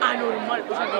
Anormal, pues aquí.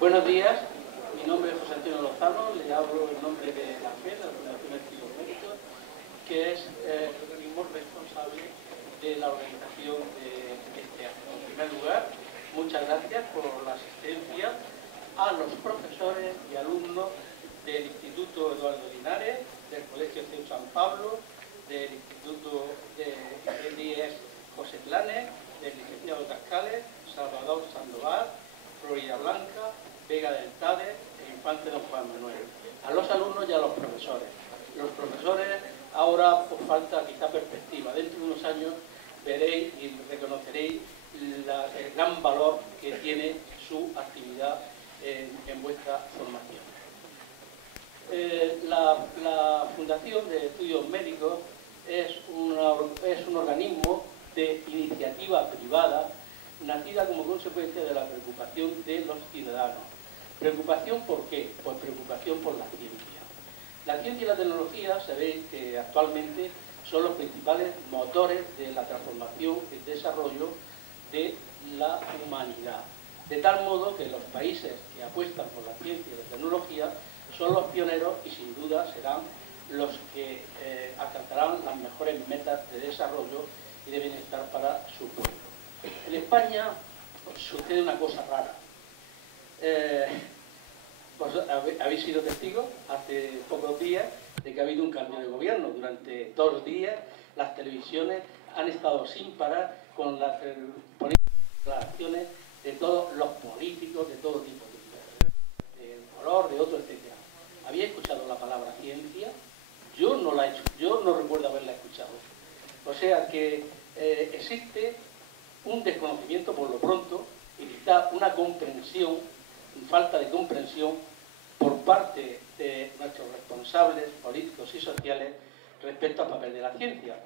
Buenos días, mi nombre es José Antonio Lozano, le hablo en nombre de la FED, la Fundación de Estudios Médicos, que es el organismo responsable de la organización de este acto. En primer lugar, muchas gracias por la asistencia a los profesores y alumnos del Instituto Eduardo Linares, del Colegio CEU San Pablo, del Instituto de IES José Planes, del licenciado Cascales, Salvador Sandoval, Florida Blanca, Vega del Tade e Infante Don Juan Manuel. A los alumnos y a los profesores. Los profesores ahora os falta quizá perspectiva. Dentro de unos años veréis y reconoceréis el gran valor que tiene su actividad en vuestra formación. La Fundación de Estudios Médicos es un organismo de iniciativa privada nacida como consecuencia de la preocupación de los ciudadanos. ¿Preocupación por qué? Pues preocupación por la ciencia. La ciencia y la tecnología, sabéis que actualmente son los principales motores de la transformación y desarrollo de la humanidad. De tal modo que los países que apuestan por la ciencia y la tecnología son los pioneros y sin duda serán los que alcanzarán las mejores metas de desarrollo y de bienestar para su pueblo. En España sucede una cosa rara. Pues habéis sido testigos hace pocos días de que ha habido un cambio de gobierno. Durante 2 días las televisiones han estado sin parar con las declaraciones de todos los políticos, de todo tipo, de color, de otro, etc. ¿Habéis escuchado la palabra ciencia? Yo no la he hecho, yo no recuerdo haberla escuchado. O sea que existe un desconocimiento por lo pronto y quizá una comprensión, falta de comprensión por parte de nuestros responsables políticos y sociales respecto al papel de la ciencia.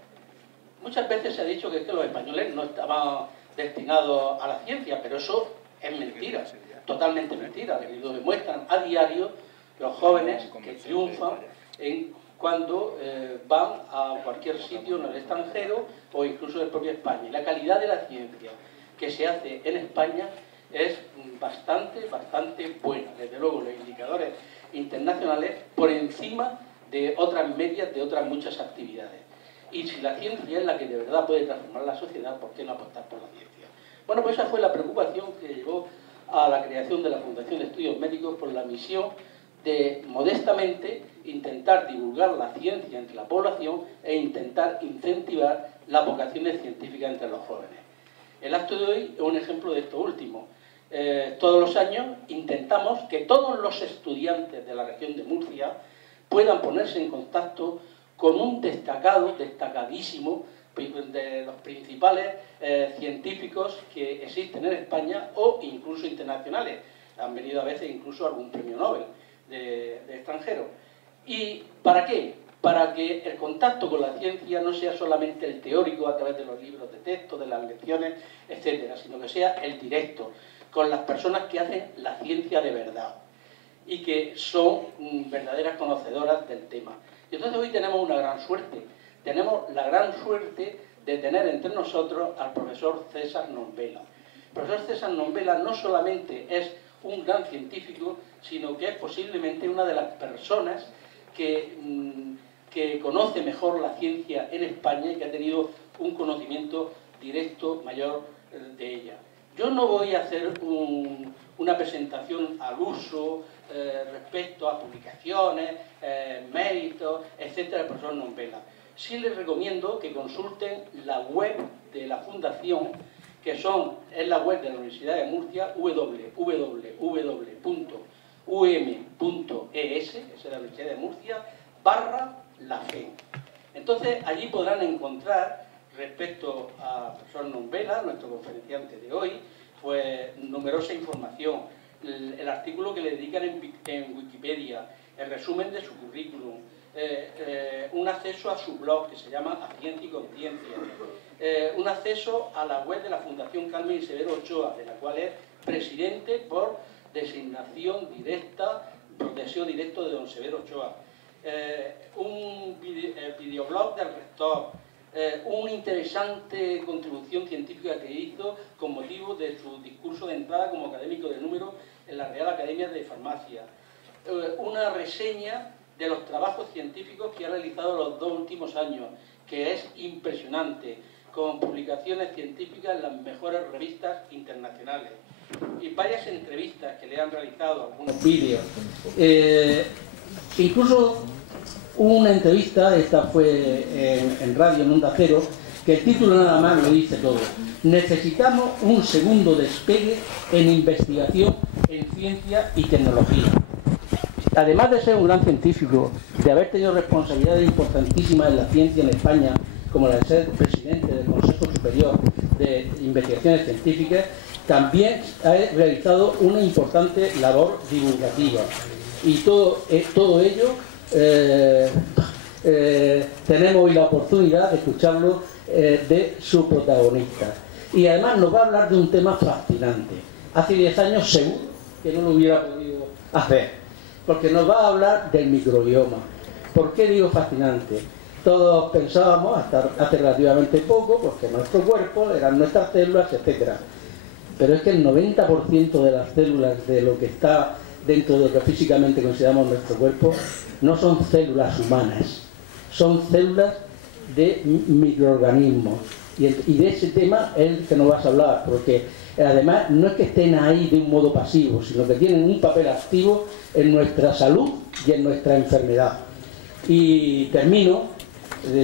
Muchas veces se ha dicho que los españoles no estaban destinados a la ciencia, pero eso es mentira, totalmente mentira. Lo demuestran a diario los jóvenes que triunfan cuando van a cualquier sitio en el extranjero o incluso en propia España. Y la calidad de la ciencia que se hace en España es bastante buena. Desde luego los indicadores internacionales por encima de otras medias, de otras muchas actividades. Y si la ciencia es la que de verdad puede transformar la sociedad, ¿por qué no apostar por la ciencia? Bueno, pues esa fue la preocupación que llevó a la creación de la Fundación de Estudios Médicos por la misión de, modestamente, intentar divulgar la ciencia entre la población e intentar incentivar las vocaciones científicas entre los jóvenes. El acto de hoy es un ejemplo de esto último. Todos los años intentamos que todos los estudiantes de la región de Murcia puedan ponerse en contacto con un destacadísimo de los principales científicos que existen en España o incluso internacionales. Han venido a veces incluso algún premio Nobel de extranjero. ¿Y para qué? Para que el contacto con la ciencia no sea solamente el teórico a través de los libros de texto, de las lecciones, etcétera, sino que sea el directo, con las personas que hacen la ciencia de verdad y que son verdaderas conocedoras del tema. Y entonces hoy tenemos una gran suerte. Tenemos la gran suerte de tener entre nosotros al profesor César Nombela. El profesor César Nombela no solamente es un gran científico, sino que es posiblemente una de las personas que conoce mejor la ciencia en España y que ha tenido un conocimiento directo mayor de ella. Yo no voy a hacer una presentación al uso respecto a publicaciones, méritos, etcétera, del profesor Nombela. Sí les recomiendo que consulten la web de la Fundación, que es la web de la Universidad de Murcia, www.um.es, esa es la Universidad de Murcia, /la fe. Entonces, allí podrán encontrar, respecto al profesor Nombela, nuestro conferenciante de hoy, pues numerosa información, el artículo que le dedican en Wikipedia, el resumen de su currículum, un acceso a su blog que se llama A Ciencia y Conciencia, un acceso a la web de la Fundación Carmen y Severo Ochoa, de la cual es presidente por designación directa, por deseo directo de don Severo Ochoa, un videoblog del rector, una interesante contribución científica que hizo con motivo de su discurso de entrada como académico de número en la Real Academia de Farmacia, una reseña de los trabajos científicos que ha realizado los 2 últimos años, que es impresionante, con publicaciones científicas en las mejores revistas internacionales, y varias entrevistas que le han realizado, algunos vídeos. Incluso hubo una entrevista, esta fue en radio, en Onda Cero, que el título nada más lo dice todo. Necesitamos un segundo despegue en investigación en ciencia y tecnología. Además de ser un gran científico, de haber tenido responsabilidades importantísimas en la ciencia en España, como la de ser presidente del Consejo Superior de Investigaciones Científicas, también ha realizado una importante labor divulgativa. Y todo ello tenemos hoy la oportunidad de escucharlo de su protagonista. Y además nos va a hablar de un tema fascinante. Hace 10 años seguro que no lo hubiera podido hacer, porque nos va a hablar del microbioma. ¿Por qué digo fascinante? Todos pensábamos, hasta hace relativamente poco, pues que nuestro cuerpo eran nuestras células, etc. Pero es que el 90% de las células de lo que está dentro de lo que físicamente consideramos nuestro cuerpo no son células humanas, son células de microorganismos. Y de ese tema es el que nos vas a hablar, porque además no es que estén ahí de un modo pasivo, sino que tienen un papel activo en nuestra salud y en nuestra enfermedad. Y termino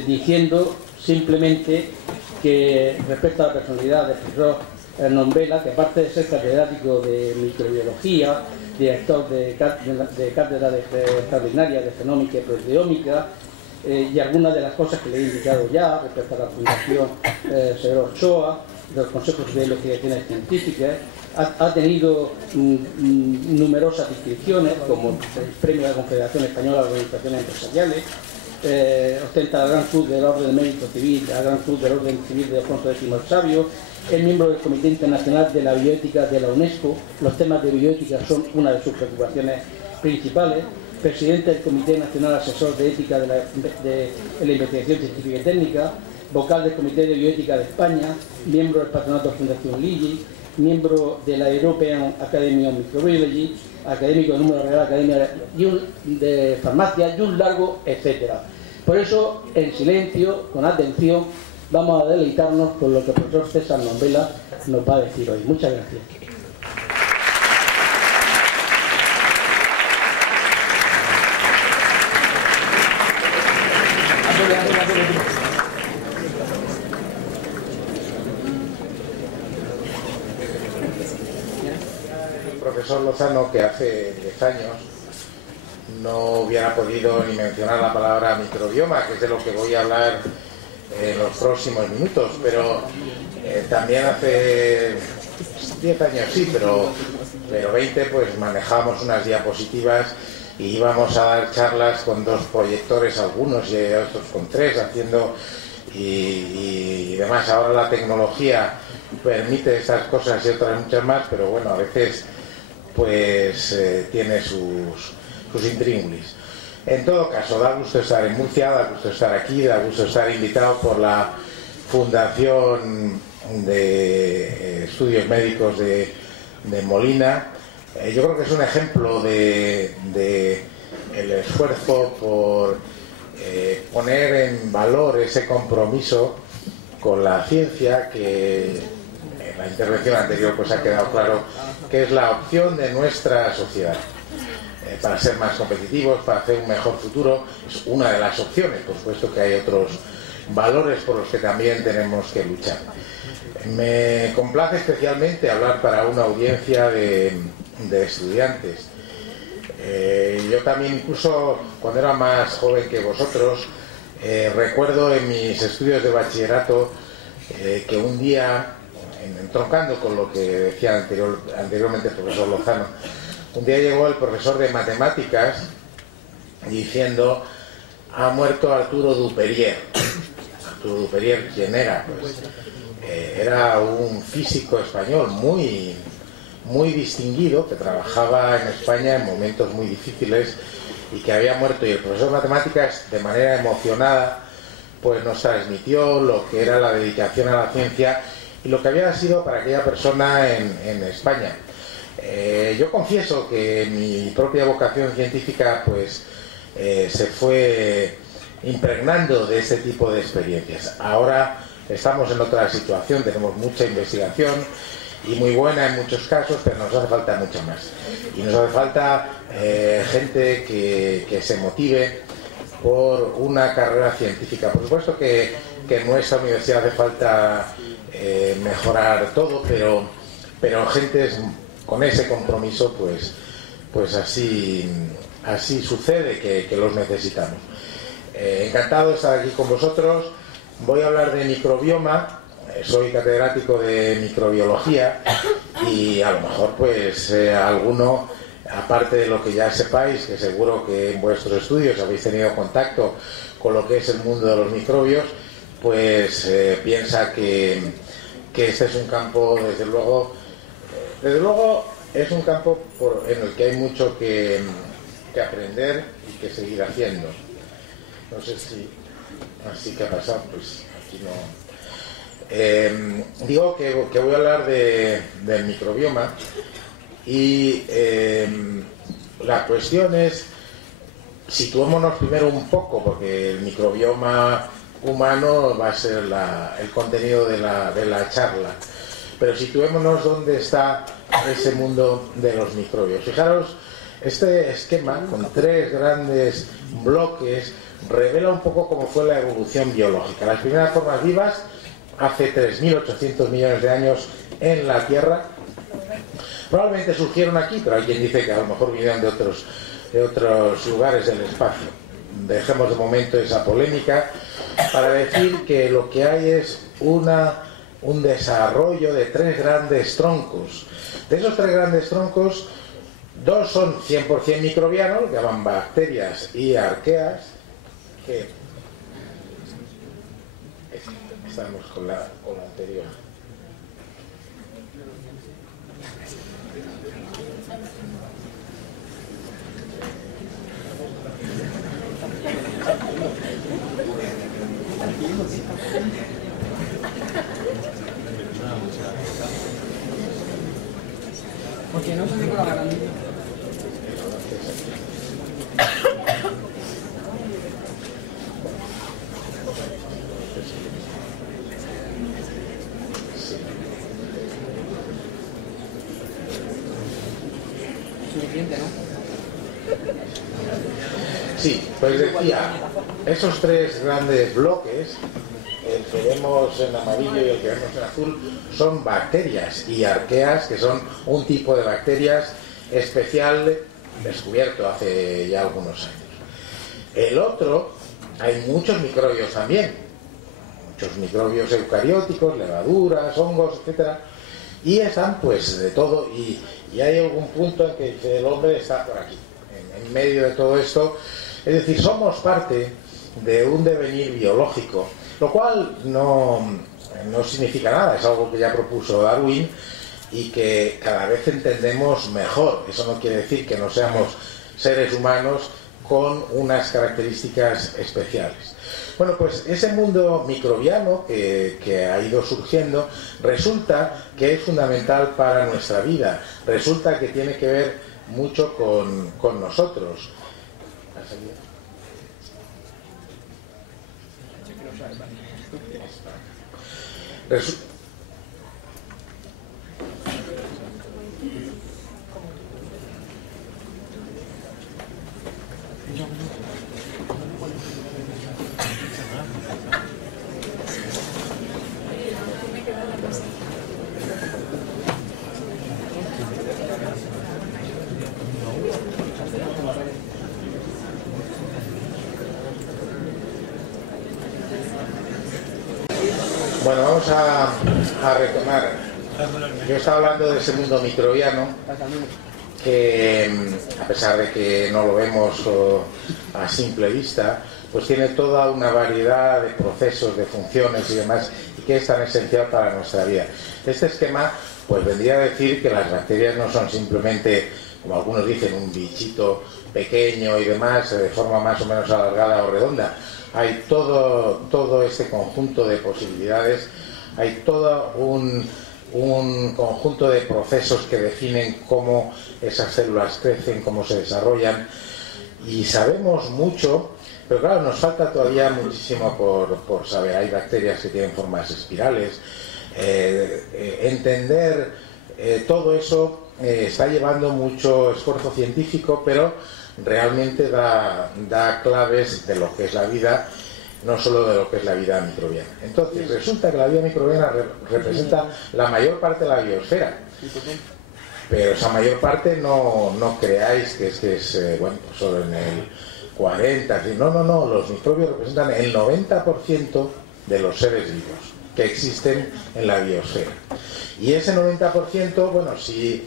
diciendo simplemente que respecto a la personalidad del profesor Nombela, que aparte de ser catedrático de microbiología, director de cátedra extraordinaria de genómica y proteómica, y algunas de las cosas que le he indicado ya respecto a la Fundación Severo Ochoa, de los consejos de investigaciones científicas, ha tenido numerosas distinciones, como el premio de la Confederación Española de Organizaciones Empresariales, ostenta la Gran Cruz del Orden del Mérito Civil, la Gran Cruz del Orden Civil de Alfonso X el Sabio, es miembro del Comité Internacional de la Bioética de la UNESCO. Los temas de bioética son una de sus preocupaciones principales. Presidente del Comité Nacional Asesor de Ética de la Investigación Científica y Técnica, vocal del Comité de Bioética de España, miembro del Patronato Fundación Lilly, miembro de la European Academy of Microbiology, académico de número de la Real Academia de Farmacia y un largo etcétera. Por eso, en silencio, con atención, vamos a deleitarnos con lo que el profesor César Nombela nos va a decir hoy. Muchas gracias. El profesor Lozano, que hace 10 años no hubiera podido ni mencionar la palabra microbioma, que es de lo que voy a hablar en los próximos minutos, pero también hace 10 años sí, pero 20 pues manejamos unas diapositivas y íbamos a dar charlas con 2 proyectores algunos y otros con 3 haciendo y demás. Ahora la tecnología permite estas cosas y otras muchas más, pero bueno, a veces pues tiene sus intríngulis. En todo caso, da gusto estar en Murcia, da gusto estar aquí, da gusto estar invitado por la Fundación de Estudios Médicos de Molina. Yo creo que es un ejemplo de el esfuerzo por poner en valor ese compromiso con la ciencia, que en la intervención anterior pues ha quedado claro que es la opción de nuestra sociedad para ser más competitivos, para hacer un mejor futuro. Es una de las opciones. Por supuesto que hay otros valores por los que también tenemos que luchar. Me complace especialmente hablar para una audiencia de estudiantes. Yo también, incluso cuando era más joven que vosotros, recuerdo en mis estudios de bachillerato que un día, entroncando con lo que decía anteriormente el profesor Lozano, un día llegó el profesor de matemáticas diciendo: ha muerto Arturo Duperier. Arturo Duperier, ¿quién era? Pues era un físico español muy distinguido, que trabajaba en España en momentos muy difíciles y que había muerto. Y el profesor de matemáticas, de manera emocionada, pues nos transmitió lo que era la dedicación a la ciencia y lo que había sido para aquella persona en España. Yo confieso que mi propia vocación científica pues se fue impregnando de este tipo de experiencias. Ahora estamos en otra situación, tenemos mucha investigación y muy buena en muchos casos, pero nos hace falta mucho más. Y nos hace falta gente que se motive por una carrera científica. Por supuesto que en nuestra universidad hace falta mejorar todo, pero gente con ese compromiso, pues así sucede que los necesitamos. Encantado de estar aquí con vosotros. Voy a hablar de microbioma. Soy catedrático de microbiología y a lo mejor pues alguno, aparte de lo que ya sepáis, que seguro que en vuestros estudios habéis tenido contacto con lo que es el mundo de los microbios, pues piensa que este es un campo, desde luego es un campo en el que hay mucho que aprender y que seguir haciendo. No sé si así que ha pasado, pues aquí no. Digo que voy a hablar del microbioma y la cuestión es, situémonos primero un poco, porque el microbioma humano va a ser el contenido de la charla, pero situémonos dónde está ese mundo de los microbios. Fijaros, este esquema con tres grandes bloques revela un poco cómo fue la evolución biológica. Las primeras formas vivas hace 3.800 millones de años en la Tierra. Probablemente surgieron aquí, pero hay quien dice que a lo mejor vinieron de otros lugares del espacio. Dejemos de momento esa polémica para decir que lo que hay es un desarrollo de tres grandes troncos. De esos tres grandes troncos, dos son 100% microbianos, que llaman bacterias y arqueas, que estamos con la anterior. Porque no se me con la garganta. Suficiente, ¿no? Sí, pues decía, esos tres grandes bloques, el que vemos en amarillo y el que vemos en azul, son bacterias y arqueas, que son un tipo de bacterias especial descubierto hace ya algunos años. El otro, hay muchos microbios también, muchos microbios eucarióticos, levaduras, hongos, etcétera, y están pues de todo, y hay algún punto en que el hombre está por aquí, en medio de todo esto. Es decir, somos parte de un devenir biológico, lo cual no significa nada, es algo que ya propuso Darwin y que cada vez entendemos mejor. Eso no quiere decir que no seamos seres humanos con unas características especiales. Bueno, pues ese mundo microbiano que ha ido surgiendo resulta que es fundamental para nuestra vida, resulta que tiene que ver mucho con nosotros. Bueno, vamos a retomar. Yo estaba hablando de ese mundo microbiano que, a pesar de que no lo vemos a simple vista, pues tiene toda una variedad de procesos, de funciones y demás, y que es tan esencial para nuestra vida. Este esquema pues vendría a decir que las bacterias no son simplemente, como algunos dicen, un bichito pequeño y demás, de forma más o menos alargada o redonda. Hay todo este conjunto de posibilidades, hay todo un conjunto de procesos que definen cómo esas células crecen, cómo se desarrollan, y sabemos mucho, pero claro, nos falta todavía muchísimo por saber. Hay bacterias que tienen formas espirales. Entender todo eso está llevando mucho esfuerzo científico, pero realmente da claves de lo que es la vida, no solo de lo que es la vida microbiana. Entonces, resulta que la vida microbiana representa la mayor parte de la biosfera, pero esa mayor parte no creáis que es bueno, pues solo en el 40, no, los microbios representan el 90% de los seres vivos que existen en la biosfera. Y ese 90%, bueno, si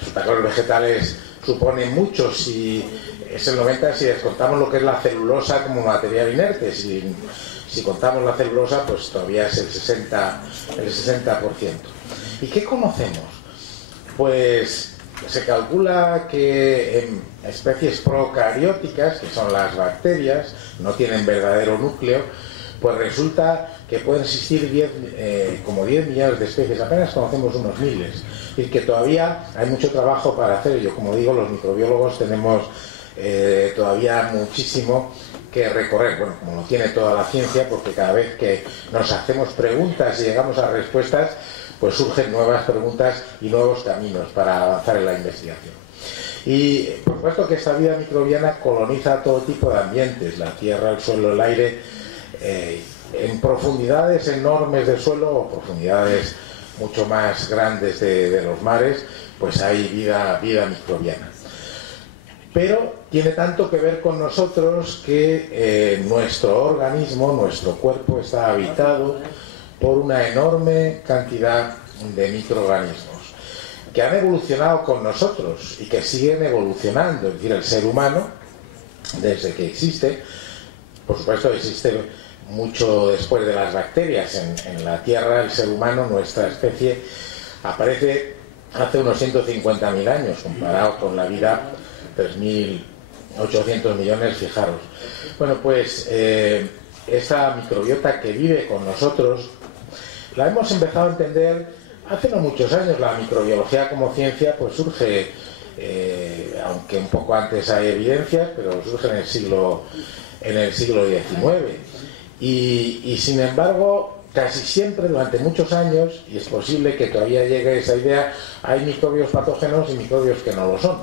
resulta que los vegetales suponen mucho, si es el 90% si descontamos lo que es la celulosa como material inerte. Si contamos la celulosa, pues todavía es el 60%. ¿Y qué conocemos? Pues se calcula que en especies procarióticas, que son las bacterias, no tienen verdadero núcleo, pues resulta que pueden existir como 10 millones de especies. Apenas conocemos unos miles. Y que todavía hay mucho trabajo para hacer. Yo, como digo, los microbiólogos tenemos todavía muchísimo que recorrer. Bueno, como lo tiene toda la ciencia, porque cada vez que nos hacemos preguntas y llegamos a respuestas, pues surgen nuevas preguntas y nuevos caminos para avanzar en la investigación. Y por supuesto que esta vida microbiana coloniza todo tipo de ambientes: la tierra, el suelo, el aire, en profundidades enormes del suelo o profundidades mucho más grandes de los mares, pues hay vida microbiana. Pero tiene tanto que ver con nosotros que nuestro organismo, nuestro cuerpo, está habitado por una enorme cantidad de microorganismos que han evolucionado con nosotros y que siguen evolucionando. Es decir, el ser humano, desde que existe, por supuesto existe mucho después de las bacterias en la Tierra. El ser humano, nuestra especie, aparece hace unos 150.000 años, comparado con la vida 3.800 millones, fijaros. Bueno, pues esa microbiota que vive con nosotros la hemos empezado a entender hace no muchos años. La microbiología como ciencia pues surge, aunque un poco antes hay evidencias, pero surge en el siglo XIX. Y sin embargo, casi siempre, durante muchos años, y es posible que todavía llegue esa idea, hay microbios patógenos y microbios que no lo son.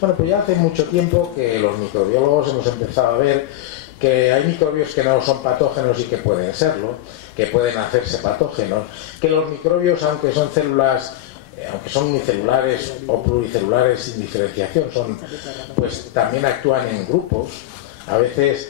Bueno, pues ya hace mucho tiempo que los microbiólogos hemos empezado a ver que hay microbios que no son patógenos y que pueden serlo, que pueden hacerse patógenos, que los microbios, aunque son células, aunque son unicelulares o pluricelulares sin diferenciación, pues también actúan en grupos. A veces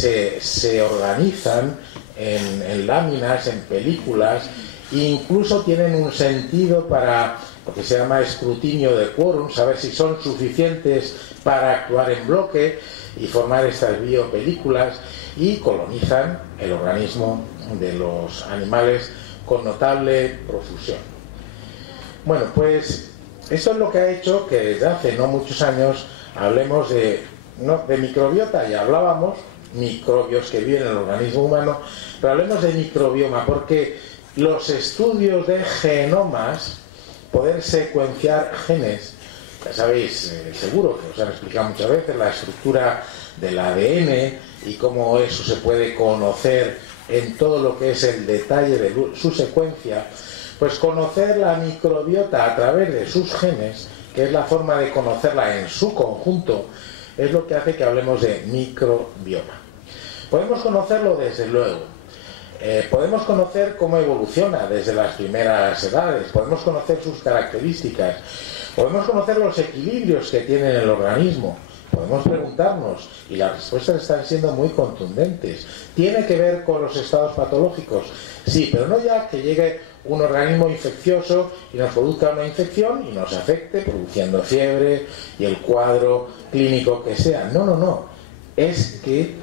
se organizan en láminas, en películas, e incluso tienen un sentido para lo que se llama escrutinio de quórum, saber si son suficientes para actuar en bloque y formar estas biopelículas, y colonizan el organismo de los animales con notable profusión. Bueno, pues eso es lo que ha hecho que desde hace no muchos años hablemos de microbiota. Ya hablábamos, microbios que viven en el organismo humano, pero hablemos de microbioma, porque los estudios de genomas, poder secuenciar genes, ya sabéis, seguro que os han explicado muchas veces la estructura del ADN y cómo eso se puede conocer en todo lo que es el detalle de su secuencia, pues conocer la microbiota a través de sus genes, que es la forma de conocerla en su conjunto, es lo que hace que hablemos de microbioma. Podemos conocerlo desde luego. Podemos conocer cómo evoluciona desde las primeras edades, podemos conocer sus características, podemos conocer los equilibrios que tiene en el organismo, podemos preguntarnos, y las respuestas están siendo muy contundentes. ¿Tiene que ver con los estados patológicos? Sí, pero no ya que llegue un organismo infeccioso y nos produzca una infección y nos afecte produciendo fiebre y el cuadro clínico que sea. No, no, no. Es que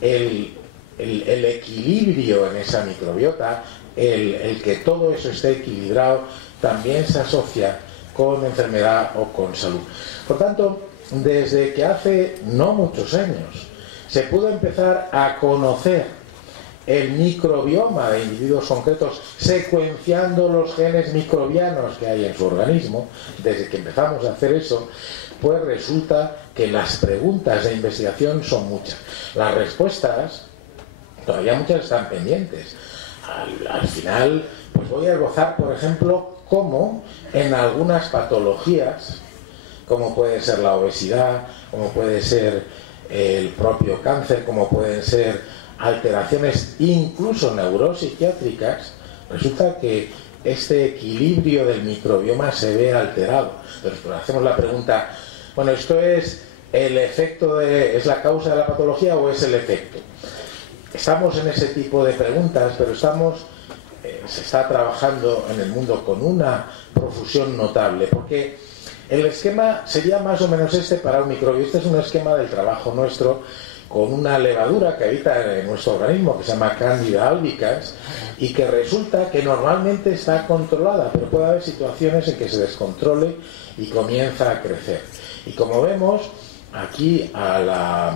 el equilibrio en esa microbiota, el que todo eso esté equilibrado, también se asocia con enfermedad o con salud. Por tanto, desde que hace no muchos años se pudo empezar a conocer el microbioma de individuos concretos, secuenciando los genes microbianos que hay en su organismo, desde que empezamos a hacer eso, pues resulta que las preguntas de investigación son muchas. Las respuestas, todavía muchas están pendientes. Al final, pues voy a esbozar, por ejemplo, cómo en algunas patologías, como puede ser la obesidad, como puede ser el propio cáncer, como pueden ser alteraciones incluso neuropsiquiátricas, resulta que este equilibrio del microbioma se ve alterado. Entonces, pues hacemos la pregunta, bueno, ¿esto es el efecto es la causa de la patología o es el efecto? Estamos en ese tipo de preguntas, pero se está trabajando en el mundo con una profusión notable, porque el esquema sería más o menos este para un microbio. Este es un esquema del trabajo nuestro con una levadura que habita en nuestro organismo, que se llama Candida albicans, y que resulta que normalmente está controlada, pero puede haber situaciones en que se descontrole y comienza a crecer. Y como vemos, aquí a la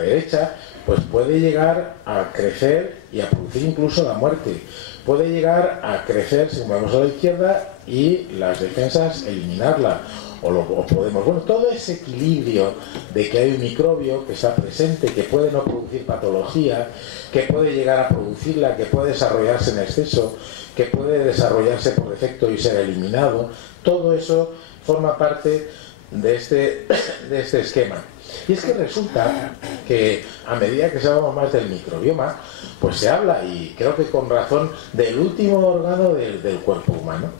derecha, pues puede llegar a crecer y a producir incluso la muerte. Puede llegar a crecer, si vamos a la izquierda, y las defensas eliminarla. O podemos, bueno, todo ese equilibrio de que hay un microbio que está presente, que puede no producir patología, que puede llegar a producirla, que puede desarrollarse en exceso, que puede desarrollarse por defecto y ser eliminado, todo eso forma parte de este esquema. Y es que resulta que a medida que sabemos más del microbioma, pues se habla, y creo que con razón, del último órgano del cuerpo humano.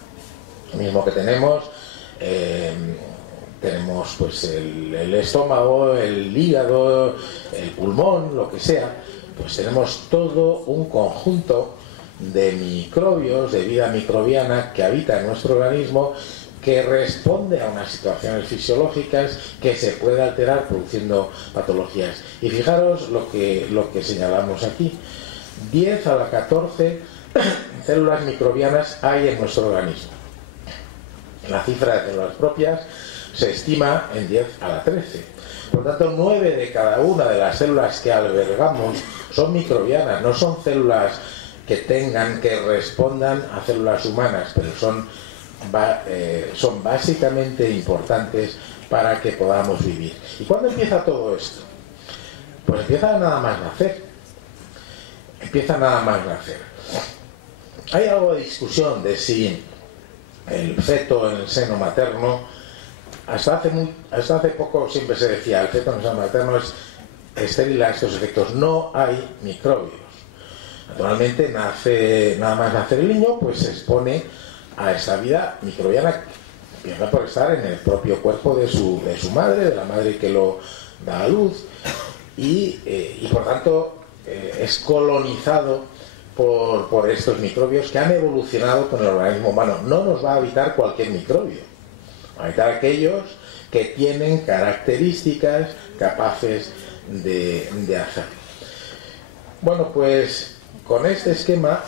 Lo mismo que tenemos pues el estómago, el hígado, el pulmón, lo que sea, pues tenemos todo un conjunto de microbios, de vida microbiana que habita en nuestro organismo, que responde a unas situaciones fisiológicas, que se puede alterar produciendo patologías. Y fijaros lo que señalamos aquí: 10 a la 14 células microbianas hay en nuestro organismo. La cifra de células propias se estima en 10 a la 13. Por lo tanto, 9 de cada una de las células que albergamos son microbianas, no son células que respondan a células humanas, pero son básicamente importantes para que podamos vivir. ¿Y cuándo empieza todo esto? Pues empieza nada más nacer. Hay algo de discusión de si el feto en el seno materno, hasta hace poco siempre se decía, el feto en el seno materno es estéril a estos efectos. No hay microbios. Naturalmente, nada más nacer el niño, pues se expone a esta vida microbiana, que empieza por estar en el propio cuerpo de su madre, de la madre que lo da a luz, y por tanto es colonizado por estos microbios que han evolucionado con el organismo humano. No nos va a habitar cualquier microbio, va a habitar aquellos que tienen características capaces de hacerlo. Bueno, pues con este esquema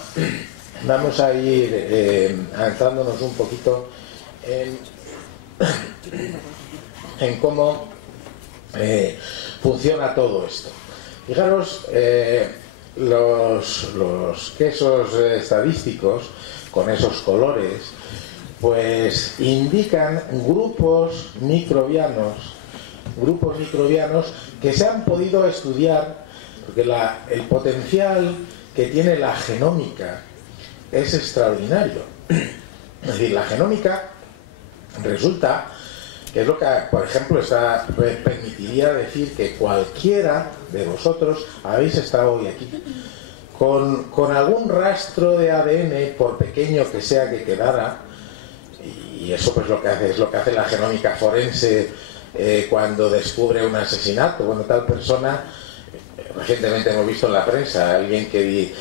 vamos a ir adentrándonos un poquito en cómo funciona todo esto. Fijaros, los quesos estadísticos con esos colores pues indican grupos microbianos que se han podido estudiar porque el potencial que tiene la genómica es extraordinario. Es decir, la genómica resulta que es lo que, por ejemplo, permitiría decir que cualquiera de vosotros habéis estado hoy aquí con algún rastro de ADN, por pequeño que sea que quedara, y eso pues es lo que hace la genómica forense cuando descubre un asesinato. Bueno, tal persona, recientemente hemos visto en la prensa a alguien que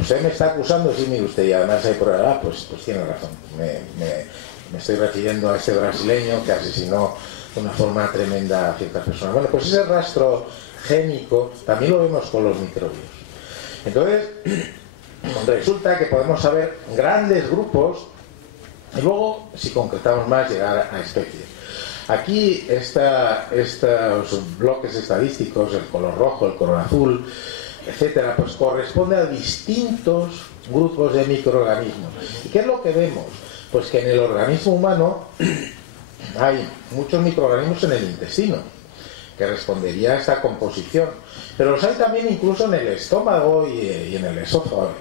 usted me está acusando, sí, mire usted, y además hay prueba, pues tiene razón, me estoy refiriendo a este brasileño que asesinó de una forma tremenda a ciertas personas. Bueno, pues ese rastro génico también lo vemos con los microbios. Entonces, resulta que podemos saber grandes grupos y luego, si concretamos más, llegar a especies. Aquí estos bloques estadísticos, el color rojo, el color azul, etcétera, pues corresponde a distintos grupos de microorganismos. ¿Y qué es lo que vemos? Pues que en el organismo humano hay muchos microorganismos en el intestino, que respondería a esta composición. Pero los hay también incluso en el estómago y en el esófago.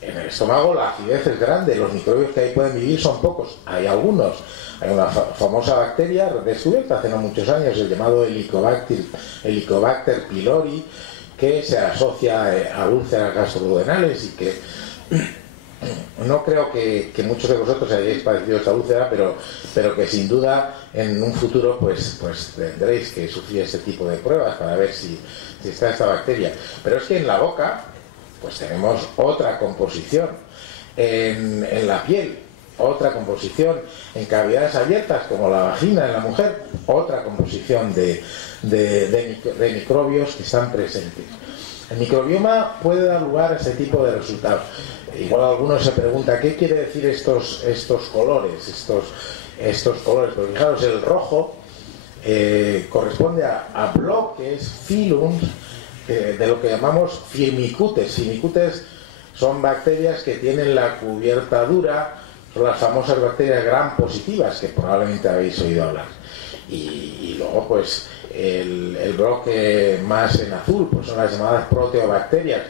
En el estómago la acidez es grande, los microbios que ahí pueden vivir son pocos. Hay algunos. Hay una famosa bacteria descubierta hace no muchos años, el llamado Helicobacter pylori, que se asocia a úlceras gastroduodenales y que no creo que muchos de vosotros hayáis padecido esta úlcera, pero que sin duda en un futuro pues tendréis que sufrir este tipo de pruebas para ver si está esta bacteria. Pero es que en la boca pues tenemos otra composición, en la piel otra composición, en cavidades abiertas como la vagina en la mujer otra composición de microbios que están presentes. El microbioma puede dar lugar a ese tipo de resultados. Igual alguno se pregunta ¿qué quiere decir estos colores? Estos colores, porque fijaros, el rojo corresponde a bloques, filums, de lo que llamamos firmicutes. Firmicutes son bacterias que tienen la cubierta dura, son las famosas bacterias gram positivas que probablemente habéis oído hablar. Y luego pues el bloque más en azul pues son las llamadas proteobacterias.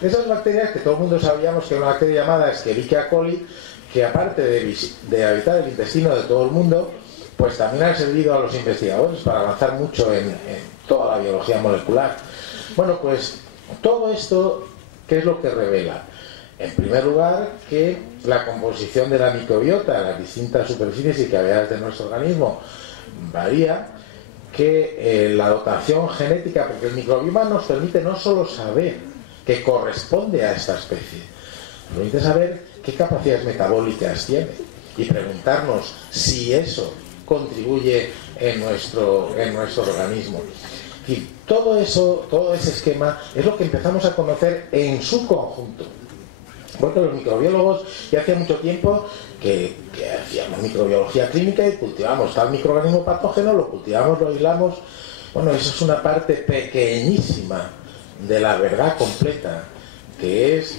Esas bacterias que todo el mundo sabíamos que era una bacteria llamada Escherichia coli, que aparte de habitar el intestino de todo el mundo, pues también ha servido a los investigadores para avanzar mucho en toda la biología molecular. Bueno, pues todo esto, ¿qué es lo que revela? En primer lugar, que la composición de la microbiota, las distintas superficies y cavidades de nuestro organismo varía, que la dotación genética, porque el microbioma nos permite no solo saber que corresponde a esta especie, nos permite saber qué capacidades metabólicas tiene y preguntarnos si eso contribuye en nuestro organismo. Y todo eso, todo ese esquema es lo que empezamos a conocer en su conjunto. Porque los microbiólogos ya hacía mucho tiempo que hacíamos microbiología clínica y cultivamos tal microorganismo patógeno, lo cultivamos, lo aislamos. Bueno, eso es una parte pequeñísima de la verdad completa, que es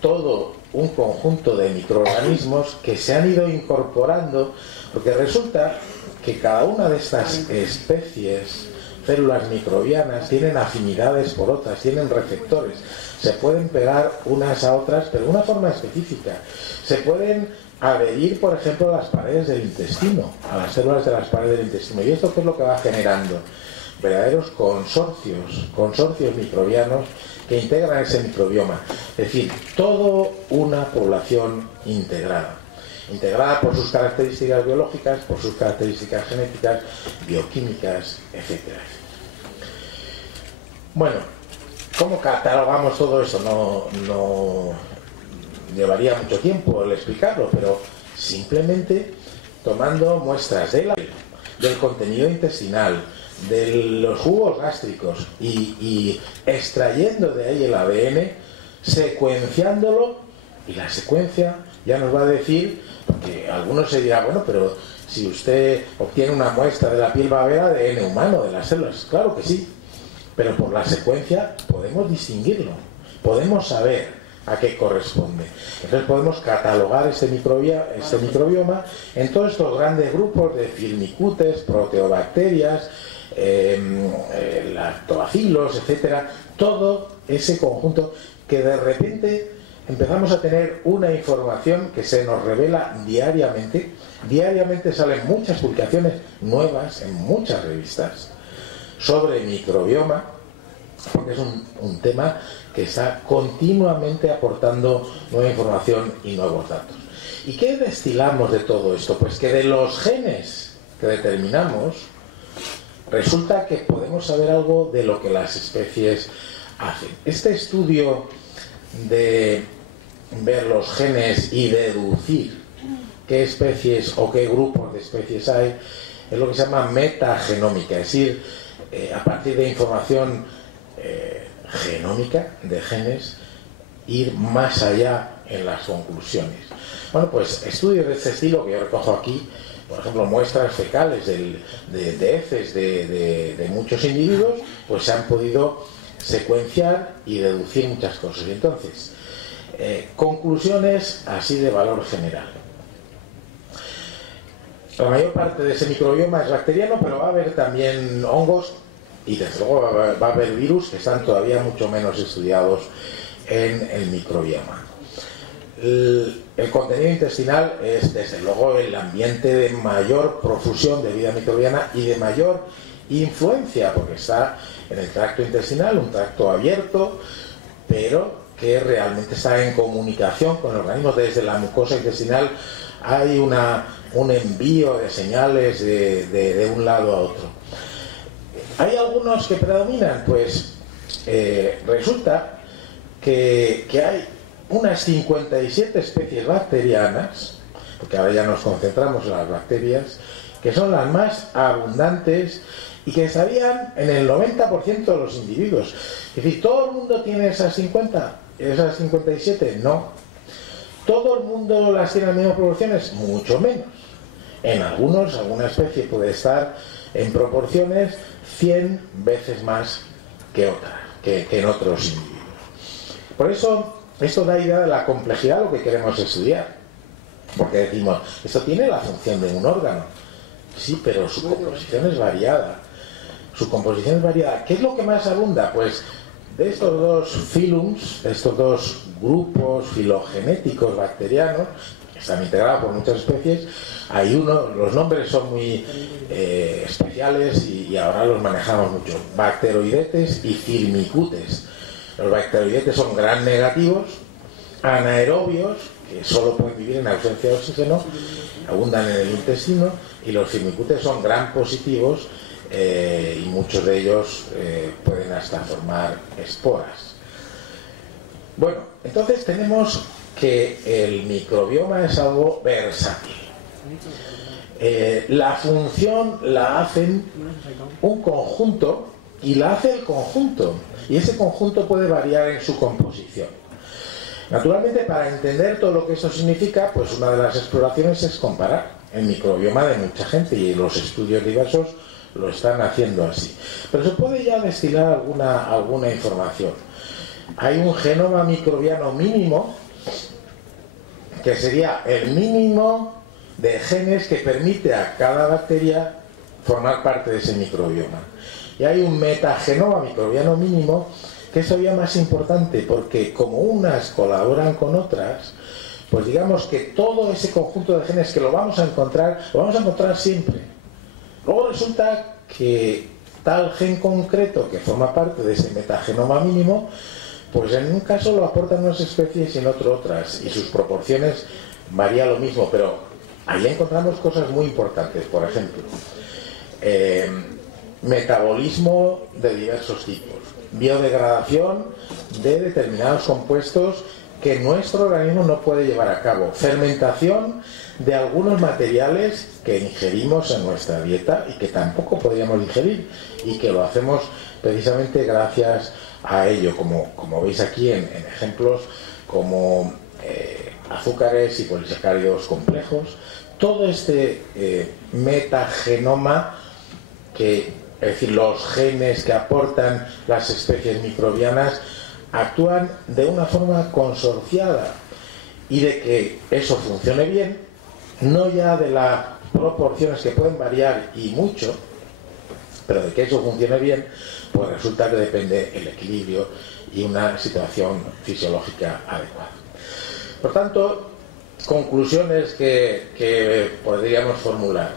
todo un conjunto de microorganismos que se han ido incorporando, porque resulta que cada una de estas especies, células microbianas, tienen afinidades por otras, tienen receptores, se pueden pegar unas a otras, pero de una forma específica. Se pueden adherir, por ejemplo, a las paredes del intestino, a las células de las paredes del intestino. ¿Y esto qué es lo que va generando? Verdaderos consorcios microbianos que integran ese microbioma. Es decir, toda una población integrada por sus características biológicas, por sus características genéticas, bioquímicas, etc. Bueno, ¿cómo catalogamos todo eso? No llevaría mucho tiempo el explicarlo, pero simplemente tomando muestras del contenido intestinal, de los jugos gástricos y extrayendo de ahí el ADN, secuenciándolo, y la secuencia ya nos va a decir, porque algunos se dirán, bueno, pero si usted obtiene una muestra de la piel va a ver ADN humano de las células. Claro que sí, pero por la secuencia podemos distinguirlo, podemos saber a qué corresponde. Entonces podemos catalogar este microbioma en todos estos grandes grupos de firmicutes, proteobacterias, lactobacilos, etcétera, todo ese conjunto que de repente empezamos a tener una información que se nos revela diariamente. Diariamente salen muchas publicaciones nuevas en muchas revistas sobre microbioma, porque es un tema que está continuamente aportando nueva información y nuevos datos. ¿Y qué destilamos de todo esto? Pues que de los genes que determinamos, resulta que podemos saber algo de lo que las especies hacen. Este estudio de ver los genes y deducir qué especies o qué grupos de especies hay es lo que se llama metagenómica, es decir, a partir de información genómica de genes, ir más allá en las conclusiones. Bueno, pues estudios de este estilo que yo recojo aquí, por ejemplo, muestras fecales de heces de muchos individuos, pues se han podido secuenciar y deducir muchas cosas. Y entonces, conclusiones así de valor general. La mayor parte de ese microbioma es bacteriano, pero va a haber también hongos y desde luego va a haber virus que están todavía mucho menos estudiados en el microbioma. El contenido intestinal es desde luego el ambiente de mayor profusión de vida microbiana y de mayor influencia, porque está en el tracto intestinal, un tracto abierto, pero que realmente está en comunicación con el organismo. Desde la mucosa intestinal hay un envío de señales de un lado a otro. ¿Hay algunos que predominan? Pues resulta que hay unas 57 especies bacterianas, porque ahora ya nos concentramos en las bacterias, que son las más abundantes y que estarían en el 90% de los individuos. Es decir, ¿todo el mundo tiene esas 57? No. ¿Todo el mundo las tiene en las mismas proporciones? Mucho menos. En alguna especie puede estar en proporciones 100 veces más que en otros individuos. Por eso, esto da idea de la complejidad de lo que queremos estudiar. Porque decimos, esto tiene la función de un órgano. Sí, pero su composición es variada. ¿Qué es lo que más abunda? Pues de estos dos filums, de estos dos grupos filogenéticos bacterianos, que están integrados por muchas especies, hay uno, los nombres son muy especiales y ahora los manejamos mucho: Bacteroidetes y Firmicutes. Los bacteroidetes son gram negativos, anaerobios, que solo pueden vivir en ausencia de oxígeno, abundan en el intestino, y los firmicutes son gram positivos, y muchos de ellos pueden hasta formar esporas. Bueno, entonces tenemos que el microbioma es algo versátil. La función la hacen un conjunto y la hace el conjunto, y ese conjunto puede variar en su composición. Naturalmente, para entender todo lo que eso significa, pues una de las exploraciones es comparar el microbioma de mucha gente, y los estudios diversos lo están haciendo así. Pero se puede ya destilar alguna información. Hay un genoma microbiano mínimo, que sería el mínimo de genes que permite a cada bacteria formar parte de ese microbioma. Y hay un metagenoma microbiano mínimo, que es todavía más importante, porque como unas colaboran con otras, pues digamos que todo ese conjunto de genes que lo vamos a encontrar siempre. Luego resulta que tal gen concreto que forma parte de ese metagenoma mínimo, pues en un caso lo aportan unas especies y en otro otras, y sus proporciones varían lo mismo, pero ahí encontramos cosas muy importantes. Por ejemplo, metabolismo de diversos tipos, biodegradación de determinados compuestos que nuestro organismo no puede llevar a cabo, fermentación de algunos materiales que ingerimos en nuestra dieta y que tampoco podríamos digerir, y que lo hacemos precisamente gracias a ello, como veis aquí en ejemplos como azúcares y polisacáridos complejos. Todo este metagenoma, es decir, los genes que aportan las especies microbianas, actúan de una forma consorciada, y de que eso funcione bien, no ya de las proporciones que pueden variar y mucho, Pero de que eso funcione bien, pues resulta que depende el equilibrio y una situación fisiológica adecuada. Por tanto, conclusiones que podríamos formular.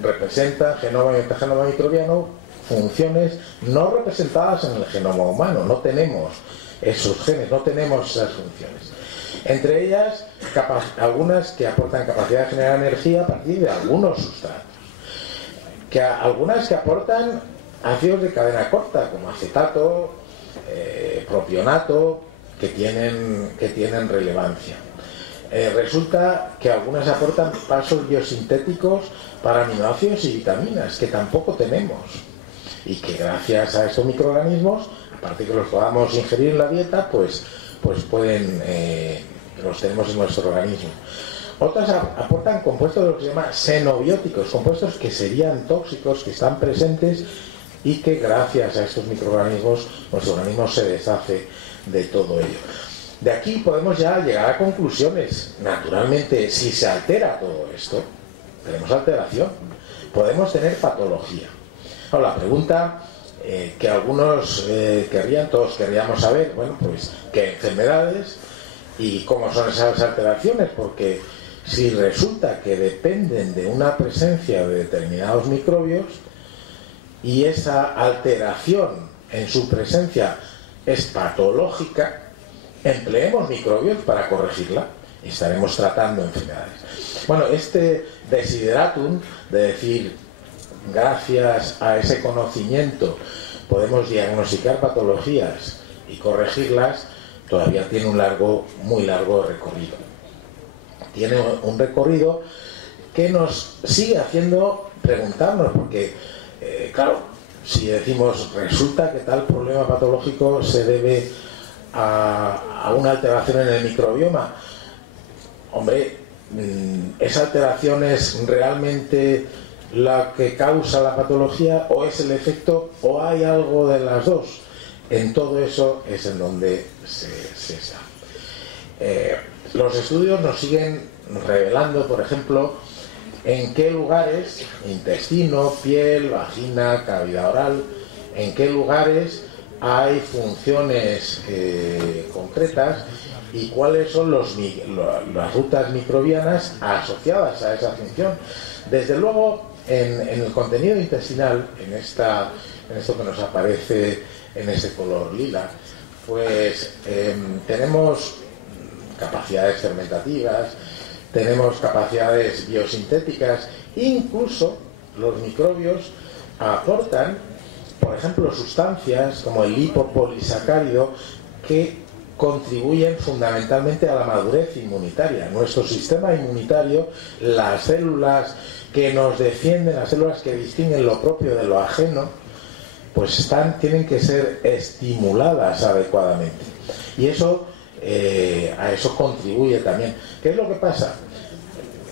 Representa genoma y metagenoma microbiano funciones no representadas en el genoma humano. No tenemos esos genes, no tenemos esas funciones. Entre ellas, algunas que aportan capacidad de generar energía a partir de algunos sustratos. Algunas que aportan ácidos de cadena corta, como acetato, propionato, que tienen relevancia. Resulta que algunas aportan pasos biosintéticos para aminoácidos y vitaminas, que tampoco tenemos. Y que gracias a estos microorganismos, aparte que los podamos ingerir en la dieta, pues los tenemos en nuestro organismo. Otras aportan compuestos de lo que se llama xenobióticos, compuestos que serían tóxicos, que están presentes y que gracias a estos microorganismos nuestro organismo se deshace de todo ello. De aquí podemos ya llegar a conclusiones. Naturalmente, si se altera todo esto, tenemos alteración, podemos tener patología. Ahora, la pregunta que algunos todos querríamos saber, bueno, pues qué enfermedades y cómo son esas alteraciones, porque si resulta que dependen de una presencia de determinados microbios y esa alteración en su presencia es patológica, empleemos microbios para corregirla y estaremos tratando enfermedades. Bueno, este desideratum de decir, gracias a ese conocimiento podemos diagnosticar patologías y corregirlas, todavía tiene un muy largo recorrido. Tiene un recorrido que nos sigue haciendo preguntarnos, porque, claro, si decimos, resulta que tal problema patológico se debe a una alteración en el microbioma, hombre, ¿esa alteración es realmente la que causa la patología o es el efecto o hay algo de las dos? En todo eso es en donde se está. Los estudios nos siguen revelando, por ejemplo, en qué lugares, intestino, piel, vagina, cavidad oral, en qué lugares hay funciones concretas y cuáles son las rutas microbianas asociadas a esa función. Desde luego, en el contenido intestinal, en esto que nos aparece en ese color lila, pues tenemos capacidades fermentativas, tenemos capacidades biosintéticas, incluso los microbios aportan, por ejemplo, sustancias como el lipopolisacárido que contribuyen fundamentalmente a la madurez inmunitaria. Nuestro sistema inmunitario, las células que nos defienden, las células que distinguen lo propio de lo ajeno, pues tienen que ser estimuladas adecuadamente. Y eso a eso contribuye también. ¿Qué es lo que pasa?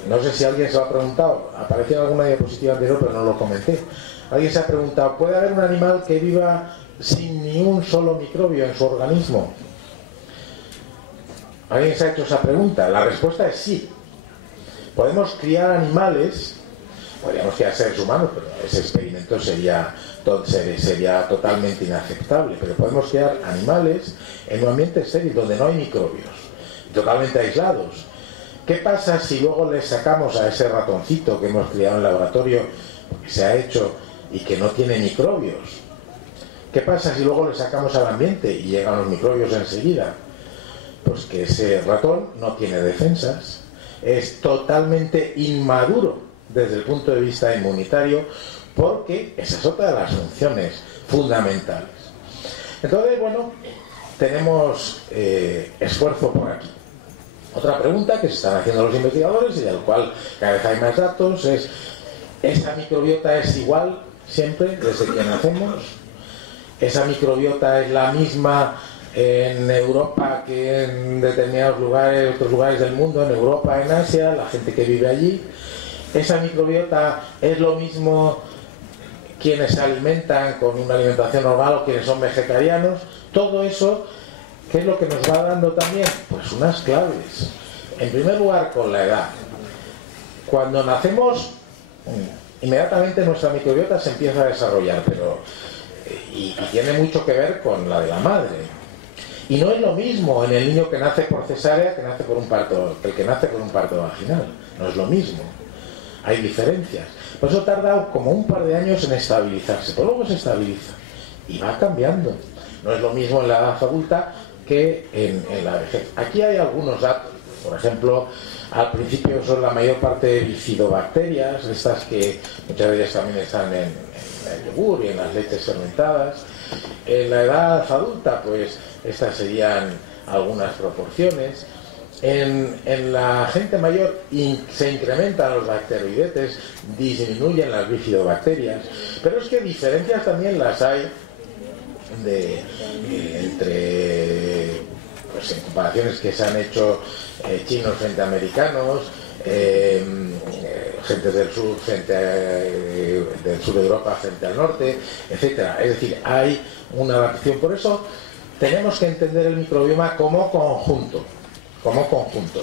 No sé si alguien se lo ha preguntado, apareció en alguna diapositiva anterior, pero no lo comenté. Alguien se ha preguntado, ¿puede haber un animal que viva sin ni un solo microbio en su organismo? ¿Alguien se ha hecho esa pregunta? La respuesta es sí. Podemos criar animales, podríamos criar seres humanos, pero ese experimento sería totalmente inaceptable, pero podemos criar animales en un ambiente estéril donde no hay microbios, totalmente aislados. ¿Qué pasa si luego le sacamos a ese ratoncito que hemos criado en el laboratorio, que se ha hecho y que no tiene microbios? ¿Qué pasa si luego le sacamos al ambiente y llegan los microbios enseguida? Pues que ese ratón no tiene defensas, es totalmente inmaduro desde el punto de vista inmunitario, porque esa es otra de las funciones fundamentales. Entonces, bueno, tenemos esfuerzo por aquí. Otra pregunta que se están haciendo los investigadores y del cual cada vez hay más datos es: ¿esa microbiota es igual siempre desde que nacemos? ¿Esa microbiota es la misma en Europa que en determinados lugares, otros lugares del mundo, en Europa, en Asia, la gente que vive allí? ¿Esa microbiota es lo mismo quienes se alimentan con una alimentación normal o quienes son vegetarianos? Todo eso, ¿qué es lo que nos va dando también? Pues unas claves. En primer lugar, con la edad. Cuando nacemos, inmediatamente nuestra microbiota se empieza a desarrollar, pero y tiene mucho que ver con la de la madre. Y no es lo mismo en el niño que nace por cesárea que nace por un parto, que el que nace por un parto vaginal. No es lo mismo. Hay diferencias. Por eso tarda como un par de años en estabilizarse, pero luego se estabiliza y va cambiando. No es lo mismo en la edad adulta que en la vejez. Aquí hay algunos datos. Por ejemplo, al principio son la mayor parte de bifidobacterias, estas que muchas de ellas también están en el yogur y en las leches fermentadas. En la edad adulta, pues estas serían algunas proporciones. En la gente mayor se incrementan los bacteroidetes, disminuyen las bifidobacterias, pero es que diferencias también las hay entre pues, en comparaciones que se han hecho chinos frente a americanos, gente del sur del sur de Europa frente al norte, etcétera. Es decir, hay una adaptación. Por eso tenemos que entender el microbioma como conjunto,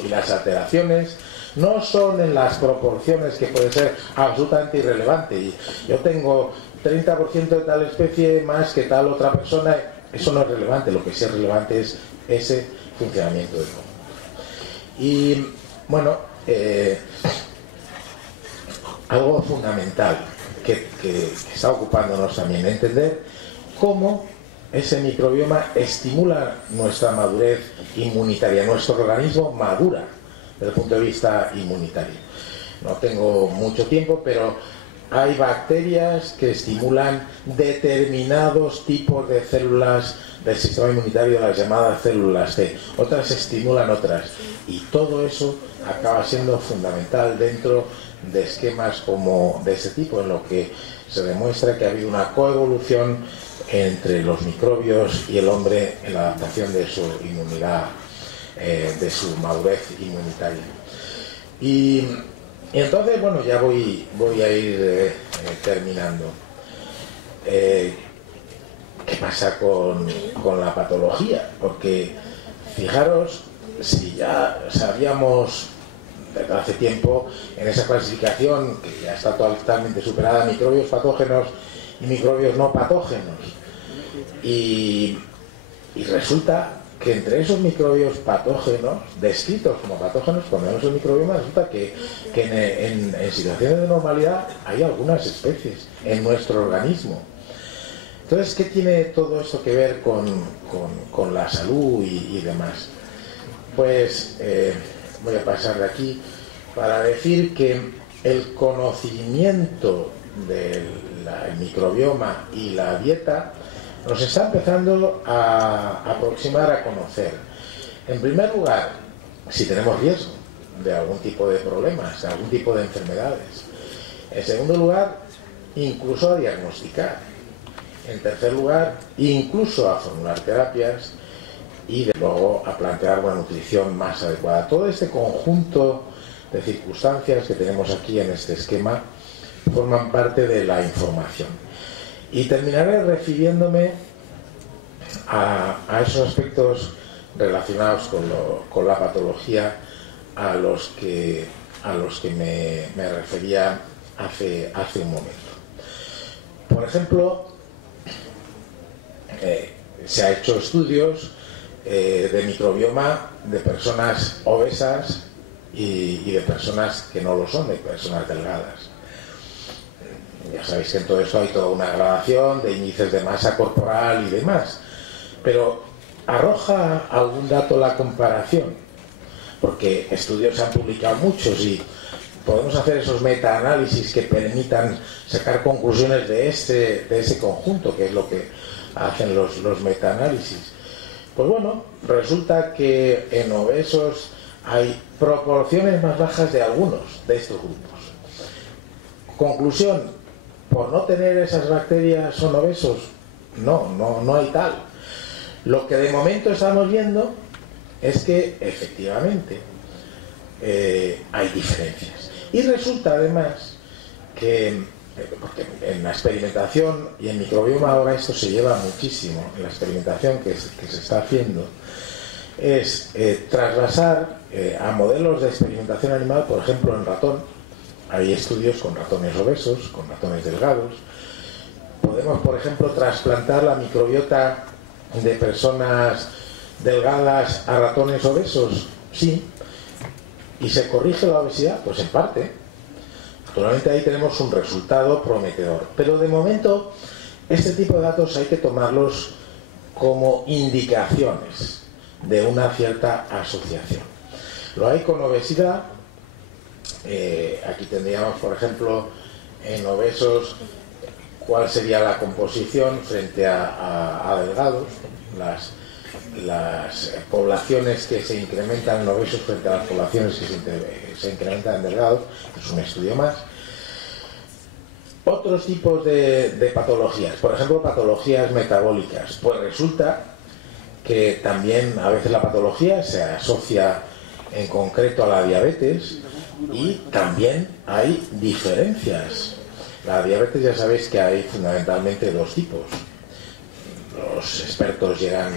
y las alteraciones no son en las proporciones que puede ser absolutamente irrelevante. Y yo tengo 30% de tal especie más que tal otra persona, eso no es relevante. Lo que sí es relevante es ese funcionamiento del conjunto. Y bueno, algo fundamental que está ocupándonos también, entender cómo ese microbioma estimula nuestra madurez inmunitaria. Nuestro organismo madura desde el punto de vista inmunitario. No tengo mucho tiempo, pero hay bacterias que estimulan determinados tipos de células del sistema inmunitario, las llamadas células T. Otras estimulan otras. Y todo eso acaba siendo fundamental dentro de esquemas como de ese tipo, en lo que se demuestra que ha habido una coevolución entre los microbios y el hombre en la adaptación de su inmunidad, de su madurez inmunitaria. Y entonces, bueno, ya voy a ir terminando. ¿Qué pasa con la patología? Porque fijaros, si ya sabíamos desde hace tiempo en esa clasificación que ya está totalmente superada, microbios patógenos y microbios no patógenos, y resulta que entre esos microbios patógenos, descritos como patógenos, cuando vemos el microbioma, resulta que en situaciones de normalidad hay algunas especies en nuestro organismo. Entonces, ¿qué tiene todo esto que ver con la salud y demás? Pues voy a pasar de aquí para decir que el conocimiento del microbioma y la dieta nos está empezando a aproximar a conocer, en primer lugar, si tenemos riesgo de algún tipo de problemas, de algún tipo de enfermedades. En segundo lugar, incluso a diagnosticar. En tercer lugar, incluso a formular terapias y de luego a plantear una nutrición más adecuada. Todo este conjunto de circunstancias que tenemos aquí en este esquema forman parte de la información. Y terminaré refiriéndome a esos aspectos relacionados con la patología a los que me refería hace un momento. Por ejemplo, se ha hecho estudios de microbioma de personas obesas y de personas que no lo son, de personas delgadas. Ya sabéis que en todo esto hay toda una gradación de índices de masa corporal y demás, pero arroja algún dato la comparación, porque estudios se han publicado muchos y podemos hacer esos metaanálisis que permitan sacar conclusiones de ese conjunto, que es lo que hacen los metaanálisis. Pues bueno, resulta que en obesos hay proporciones más bajas de algunos de estos grupos. Conclusión, por no tener esas bacterias son obesos. No hay tal. Lo que de momento estamos viendo es que efectivamente hay diferencias. Y resulta además que, porque en la experimentación y en microbioma ahora esto se lleva muchísimo, en la experimentación que se está haciendo, es trasvasar a modelos de experimentación animal, por ejemplo en ratón, hay estudios con ratones obesos, con ratones delgados. Podemos, por ejemplo, trasplantar la microbiota de personas delgadas a ratones obesos, sí. ¿Y se corrige la obesidad? Pues en parte. Naturalmente ahí tenemos un resultado prometedor. Pero de momento, este tipo de datos hay que tomarlos como indicaciones de una cierta asociación. Lo hay con obesidad. Aquí tendríamos, por ejemplo, en obesos, cuál sería la composición frente a delgados, las poblaciones que se incrementan en obesos frente a las poblaciones que se incrementan en delgados. Es un estudio más. Otros tipos de patologías, por ejemplo, patologías metabólicas. Pues resulta que también a veces la patología se asocia en concreto a la diabetes, y también hay diferencias. La diabetes, ya sabéis que hay fundamentalmente dos tipos. Los expertos llegan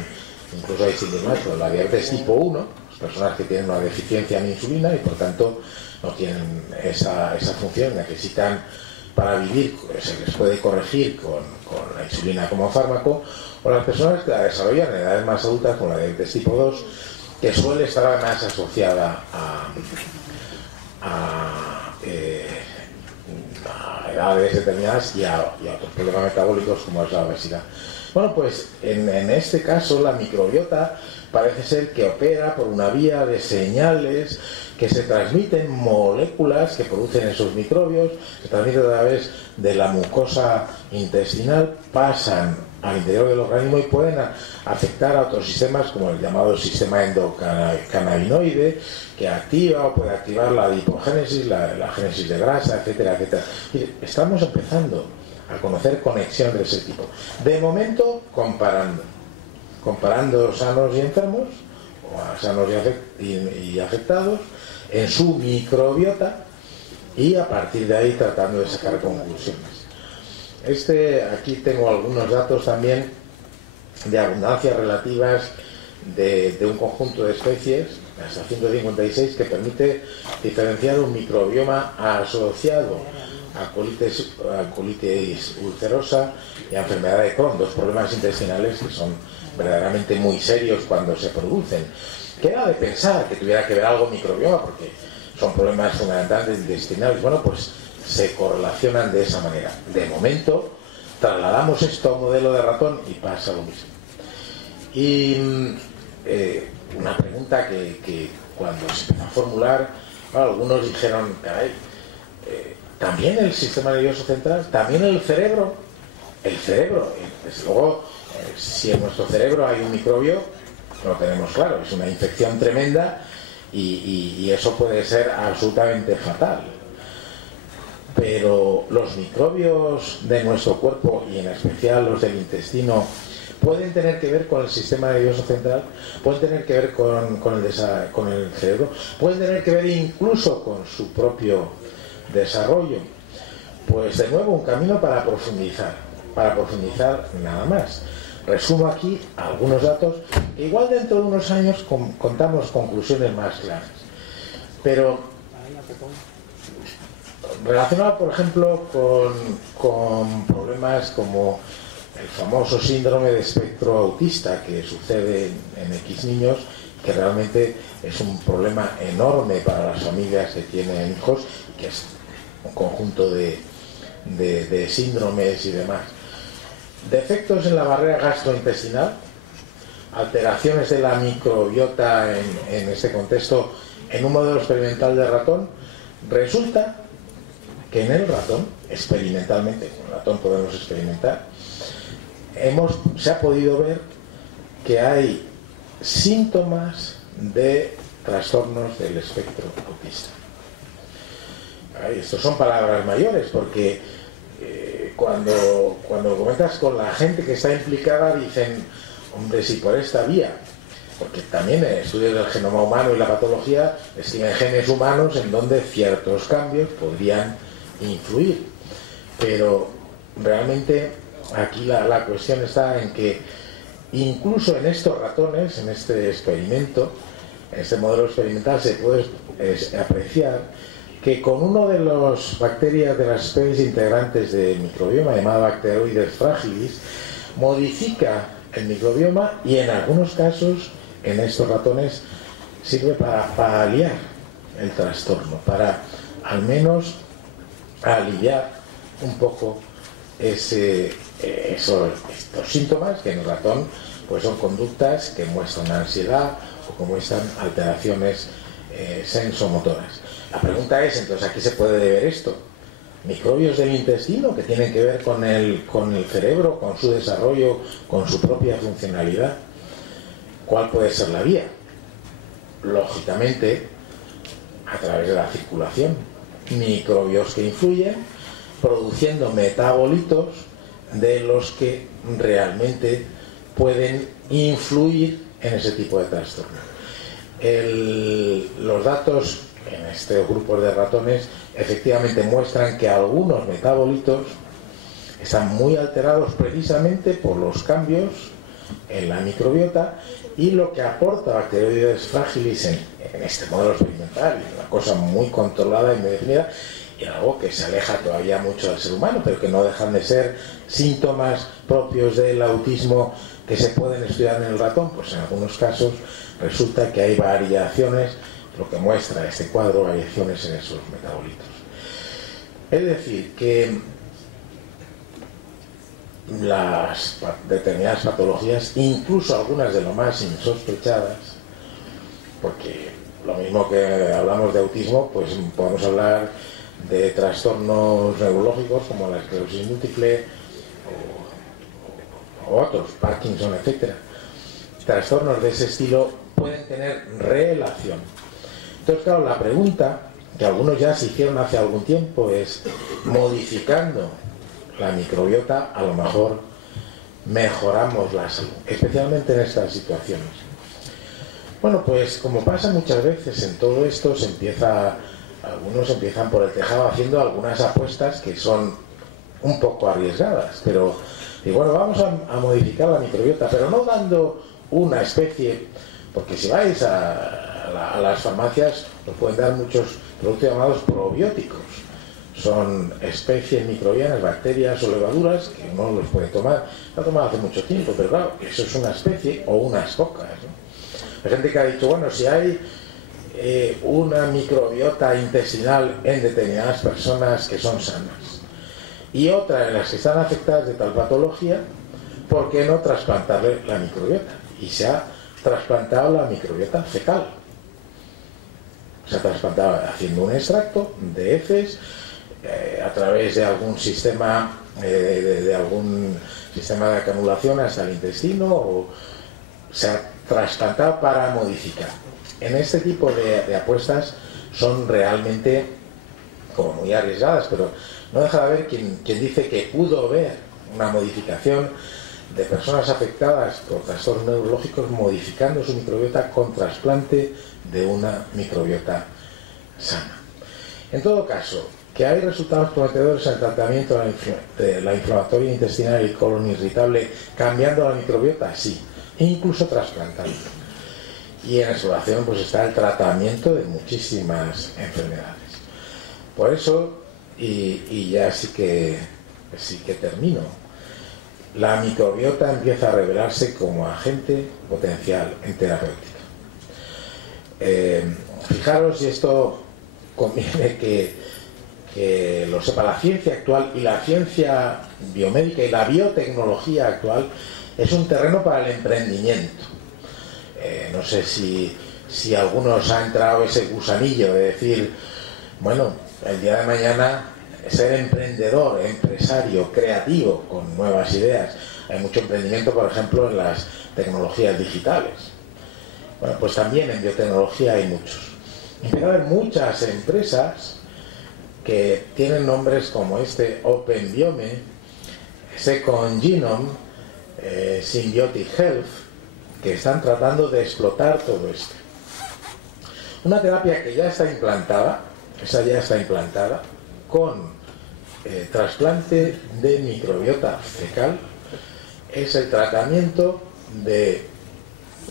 incluso a distinguir más, pero la diabetes tipo 1, las personas que tienen una deficiencia en insulina y por tanto no tienen esa función, necesitan para vivir, se les puede corregir con la insulina como fármaco, o las personas que la desarrollan en edades más adultas con la diabetes tipo 2, que suele estar más asociada a edades determinadas y a otros problemas metabólicos como es la obesidad. Bueno, pues en este caso la microbiota parece ser que opera por una vía de señales que se transmiten, moléculas que producen esos microbios, se transmiten a través de la mucosa intestinal, pasan al interior del organismo y pueden afectar a otros sistemas como el llamado sistema endocannabinoide, que activa o puede activar la adipogénesis, la génesis de grasa, etcétera, etcétera. Y estamos empezando a conocer conexiones de ese tipo. De momento, comparando sanos y enfermos, o a sanos y afectados, en su microbiota, y a partir de ahí tratando de sacar conclusiones. Aquí tengo algunos datos también de abundancias relativas de un conjunto de especies, hasta 156, que permite diferenciar un microbioma asociado a colitis ulcerosa y a enfermedad de Crohn, dos problemas intestinales que son verdaderamente muy serios cuando se producen. ¿Qué era de pensar que tuviera que ver algo microbioma? Porque son problemas fundamentales intestinales. Bueno, pues se correlacionan de esa manera. De momento, trasladamos esto a un modelo de ratón y pasa lo mismo. Y una pregunta que cuando se empezó a formular, bueno, algunos dijeron, caray, también el sistema nervioso central, también el cerebro. Desde luego, si en nuestro cerebro hay un microbio, lo tenemos claro, es una infección tremenda y eso puede ser absolutamente fatal. Pero los microbios de nuestro cuerpo, y en especial los del intestino, pueden tener que ver con el sistema nervioso central, pueden tener que ver con el cerebro, pueden tener que ver incluso con su propio desarrollo. Pues de nuevo un camino para profundizar nada más. Resumo aquí algunos datos que igual dentro de unos años contamos conclusiones más claras. Pero relacionado, por ejemplo, con problemas como el famoso síndrome de espectro autista, que sucede en X niños, que realmente es un problema enorme para las familias que tienen hijos, que es un conjunto de síndromes y demás. Defectos en la barrera gastrointestinal, alteraciones de la microbiota en este contexto, en un modelo experimental de ratón. Resulta que en el ratón, experimentalmente, con el ratón podemos experimentar, se ha podido ver que hay síntomas de trastornos del espectro autista. Estos son palabras mayores, porque cuando lo comentas con la gente que está implicada, dicen, hombre, si por esta vía, porque también en estudios del genoma humano y la patología estiman genes humanos en donde ciertos cambios podrían influir, pero realmente aquí la cuestión está en que incluso en estos ratones, en este experimento, en este modelo experimental, se puede apreciar que con uno de las bacterias de las especies integrantes del microbioma, llamado Bacteroides fragilis, modifica el microbioma y en algunos casos, en estos ratones, sirve para paliar el trastorno, para al menos aliviar un poco estos síntomas que en el ratón pues son conductas que muestran ansiedad o que muestran alteraciones sensomotoras. La pregunta es, entonces, ¿a qué se puede deber esto? ¿Microbios del intestino que tienen que ver con el cerebro, con su desarrollo, con su propia funcionalidad? ¿Cuál puede ser la vía? Lógicamente, a través de la circulación. Microbios que influyen, produciendo metabolitos de los que realmente pueden influir en ese tipo de trastorno. Los datos en estos grupos de ratones efectivamente muestran que algunos metabolitos están muy alterados precisamente por los cambios en la microbiota, y lo que aporta Bacteroides fragilis en este modelo experimental, una cosa muy controlada y muy definida, y algo que se aleja todavía mucho del ser humano, pero que no dejan de ser síntomas propios del autismo que se pueden estudiar en el ratón. Pues en algunos casos resulta que hay variaciones, lo que muestra este cuadro, variaciones en esos metabolitos. Es decir, que las determinadas patologías, incluso algunas de lo más insospechadas, porque lo mismo que hablamos de autismo, pues podemos hablar de trastornos neurológicos como la esclerosis múltiple o otros, Parkinson, etc. Trastornos de ese estilo pueden tener relación. Entonces, claro, la pregunta que algunos ya se hicieron hace algún tiempo es, modificando la microbiota, a lo mejor mejoramos la salud, especialmente en estas situaciones. Bueno, pues como pasa muchas veces en todo esto, algunos empiezan por el tejado haciendo algunas apuestas que son un poco arriesgadas, pero y bueno, vamos a modificar la microbiota, pero no dando una especie, porque si vais a las farmacias os pueden dar muchos productos llamados probióticos. Son especies microbianas, bacterias o levaduras que uno los puede tomar. Lo ha tomado hace mucho tiempo, pero claro, eso es una especie o unas pocas, ¿no? Hay gente que ha dicho, bueno, si hay una microbiota intestinal en determinadas personas que son sanas y otra en las que están afectadas de tal patología, ¿por qué no trasplantarle la microbiota? Y se ha trasplantado la microbiota fecal. Se ha trasplantado haciendo un extracto de heces a través de algún sistema de canulación hasta el intestino, o se ha trasplantado para modificar. En este tipo de apuestas son realmente como muy arriesgadas, pero no deja de haber quien dice que pudo haber una modificación de personas afectadas por trastornos neurológicos modificando su microbiota con trasplante de una microbiota sana. En todo caso, que hay resultados prometedores en el tratamiento de la inflamatoria intestinal y colon irritable cambiando la microbiota, sí, e incluso trasplantando. Y en exploración pues está el tratamiento de muchísimas enfermedades. Por eso, y ya sí que termino, la microbiota empieza a revelarse como agente potencial en terapéutica. Fijaros, y esto conviene que lo sepa la ciencia actual, y la ciencia biomédica y la biotecnología actual es un terreno para el emprendimiento. No sé si a algunos ha entrado ese gusanillo de decir, bueno, el día de mañana ser emprendedor, empresario, creativo, con nuevas ideas. Hay mucho emprendimiento, por ejemplo, en las tecnologías digitales. Bueno, pues también en biotecnología hay muchos. Empieza a haber muchas empresas que tienen nombres como OpenBiome, Second Genome, Symbiotic Health, que están tratando de explotar todo esto. Una terapia que ya está implantada, con trasplante de microbiota fecal, es el tratamiento de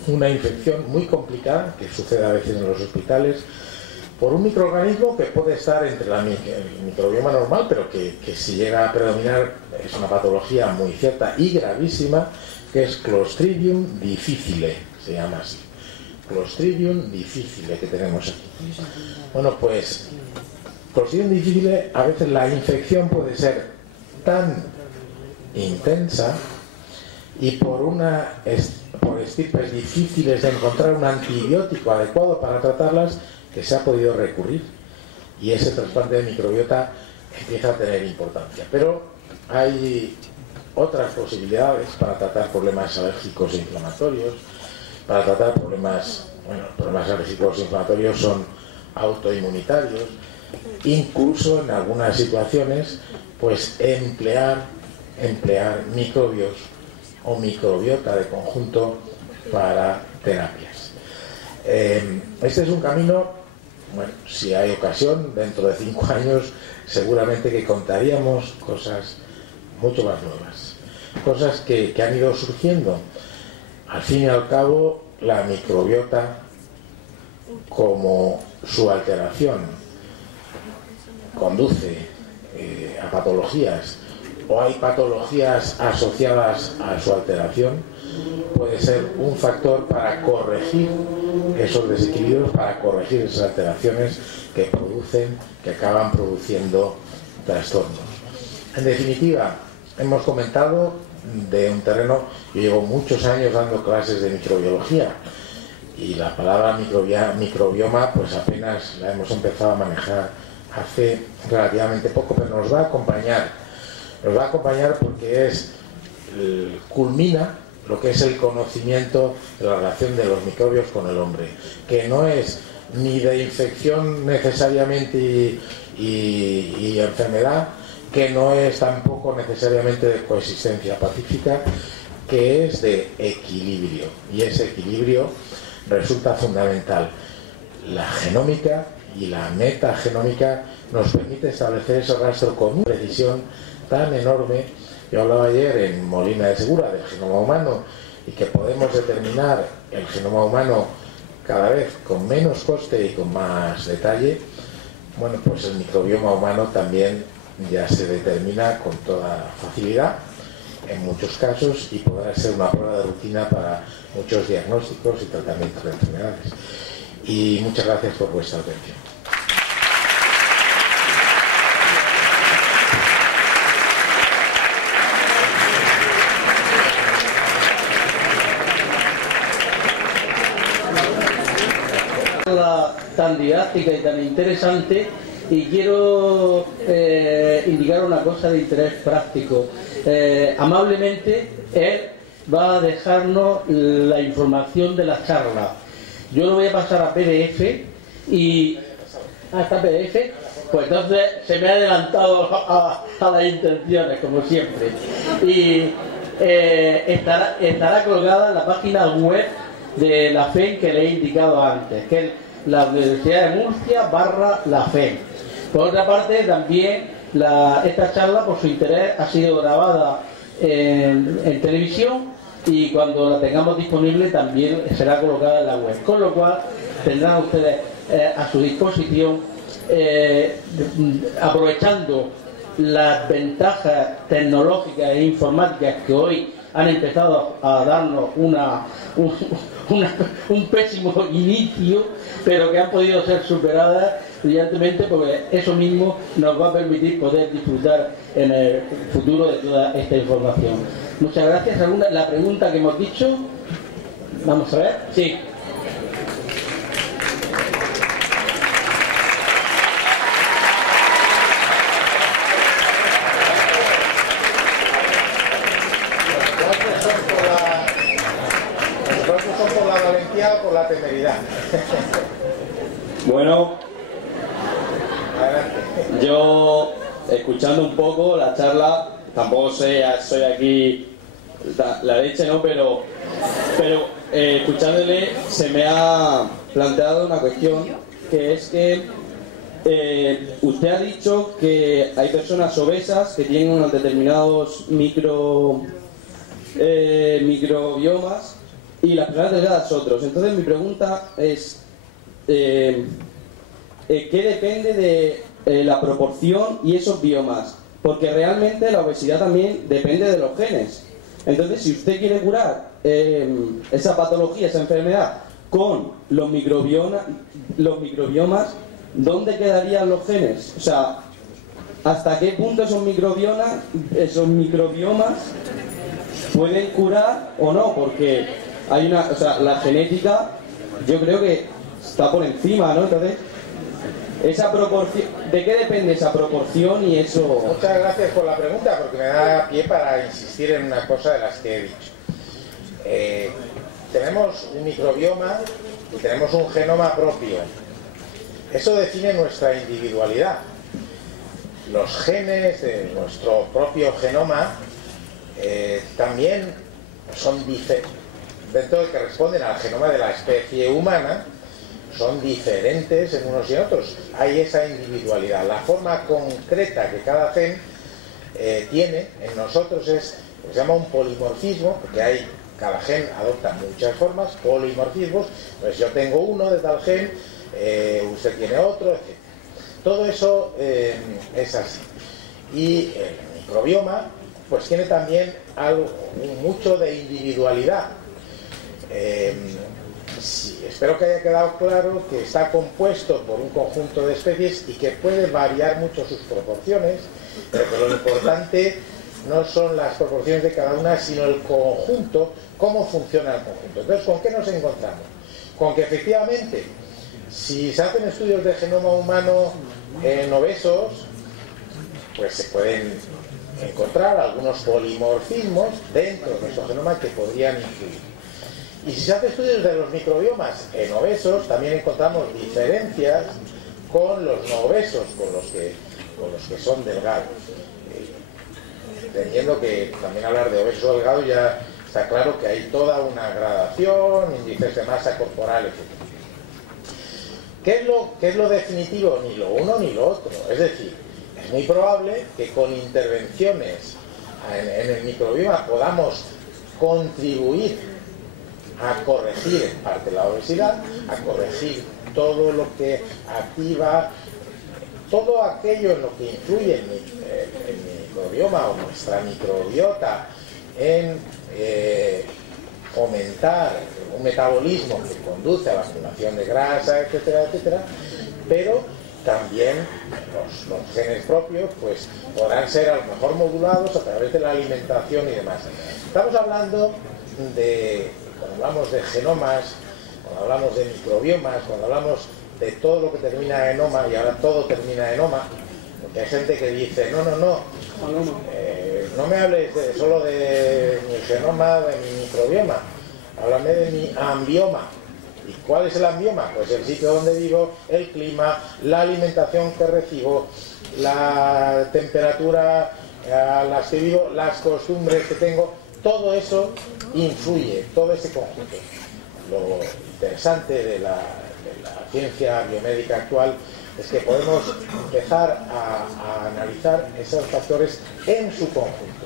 una infección muy complicada que sucede a veces en los hospitales, por un microorganismo que puede estar entre el microbioma normal, pero que si llega a predominar es una patología muy cierta y gravísima, que es Clostridium difficile, se llama así. Clostridium difficile que tenemos aquí. Bueno, pues Clostridium difficile, a veces la infección puede ser tan intensa y por estirpes difíciles de encontrar un antibiótico adecuado para tratarlas, que se ha podido recurrir, y ese trasplante de microbiota empieza a tener importancia. Pero hay otras posibilidades para tratar problemas alérgicos e inflamatorios. Para tratar problemas alérgicos e inflamatorios son autoinmunitarios. Incluso en algunas situaciones, pues emplear microbios o microbiota de conjunto para terapias. Este es un camino, bueno, si hay ocasión, dentro de 5 años seguramente que contaríamos cosas mucho más nuevas, cosas que han ido surgiendo. Al fin y al cabo, la microbiota, como su alteración conduce a patologías, o hay patologías asociadas a su alteración, puede ser un factor para corregir esos desequilibrios, para corregir esas alteraciones que acaban produciendo trastornos. En definitiva, hemos comentado de un terreno. Yo llevo muchos años dando clases de microbiología y la palabra microbioma pues apenas la hemos empezado a manejar hace relativamente poco, pero nos va a acompañar porque culmina lo que es el conocimiento de la relación de los microbios con el hombre, que no es ni de infección necesariamente y enfermedad, que no es tampoco necesariamente de coexistencia pacífica, que es de equilibrio, y ese equilibrio resulta fundamental. La genómica y la metagenómica nos permite establecer ese rastro con una precisión tan enorme. Yo hablaba ayer en Molina de Segura del genoma humano, y que podemos determinar el genoma humano cada vez con menos coste y con más detalle. Bueno, pues el microbioma humano también ya se determina con toda facilidad en muchos casos, y podrá ser una prueba de rutina para muchos diagnósticos y tratamientos de enfermedades. Y muchas gracias por vuestra atención. Tan didáctica y tan interesante, y quiero indicar una cosa de interés práctico. Amablemente él va a dejarnos la información de la charla. Yo lo voy a pasar a PDF y hasta PDF, pues entonces se me ha adelantado a las intenciones, como siempre, y estará colgada en la página web de la FEN que le he indicado antes, que es la Universidad de Murcia /la FEN. Por otra parte, también esta charla, por su interés, ha sido grabada en televisión, y cuando la tengamos disponible también será colocada en la web, con lo cual tendrán ustedes a su disposición, aprovechando las ventajas tecnológicas e informáticas que hoy han empezado a darnos un pésimo inicio, pero que han podido ser superadas brillantemente, porque eso mismo nos va a permitir poder disfrutar en el futuro de toda esta información. Muchas gracias. La pregunta que hemos dicho, vamos a ver. Sí. Por la temeridad. Bueno, adelante. yo escuchando un poco la charla, tampoco soy aquí la leche, ¿no? Pero escuchándole se me ha planteado una cuestión, que es que usted ha dicho que hay personas obesas que tienen unos determinados microbiomas, y las personas delgadas otros. Entonces mi pregunta es, qué depende de la proporción y esos biomas, porque realmente la obesidad también depende de los genes. Entonces, si usted quiere curar esa patología, esa enfermedad con los microbiomas, ¿dónde quedarían los genes? O sea, ¿hasta qué punto esos microbiomas pueden curar o no? Porque hay una, o sea, la genética, yo creo que está por encima, ¿no? Entonces, esa proporción, ¿de qué depende esa proporción y eso? Muchas gracias por la pregunta, porque me da pie para insistir en una cosa de las que he dicho. Tenemos un microbioma y tenemos un genoma propio. Eso define nuestra individualidad. Los genes de nuestro propio genoma también son diferentes, dentro de que responden al genoma de la especie humana, son diferentes en unos y en otros. Hay esa individualidad. La forma concreta que cada gen tiene en nosotros es, se llama un polimorfismo, porque cada gen adopta muchas formas, polimorfismos. Pues yo tengo uno de tal gen, usted tiene otro, etc. Todo eso es así. Y el microbioma pues tiene también mucho de individualidad. Sí, espero que haya quedado claro que está compuesto por un conjunto de especies y que puede variar mucho sus proporciones, pero que lo importante no son las proporciones de cada una, sino el conjunto, cómo funciona el conjunto. Entonces, ¿con qué nos encontramos? Con que efectivamente, si se hacen estudios de genoma humano en obesos, pues se pueden encontrar algunos polimorfismos dentro de nuestro genoma que podrían influir. Y si se hacen estudios de los microbiomas en obesos, también encontramos diferencias con los no obesos, con los que son delgados. Entendiendo que también hablar de obeso o delgado ya está claro que hay toda una gradación, índices de masa corporal, etc. ¿Qué es lo definitivo? Ni lo uno ni lo otro. Es decir, es muy probable que con intervenciones en el microbioma podamos contribuir a corregir en parte la obesidad, a corregir todo lo que activa, todo aquello en lo que influye en el microbioma o nuestra microbiota en fomentar un metabolismo que conduce a la acumulación de grasa, etcétera, etcétera, pero también los genes propios pues podrán ser a lo mejor modulados a través de la alimentación y demás. Estamos hablando cuando hablamos de genomas, cuando hablamos de microbiomas, cuando hablamos de todo lo que termina en oma, y ahora todo termina en oma, porque hay gente que dice, no me hables solo de mi genoma, de mi microbioma, háblame de mi ambioma. ¿Y cuál es el ambioma? Pues el sitio donde vivo, el clima, la alimentación que recibo, la temperatura a las que vivo, las costumbres que tengo. Todo eso influye, todo ese conjunto. Lo interesante de la ciencia biomédica actual es que podemos empezar a analizar esos factores en su conjunto.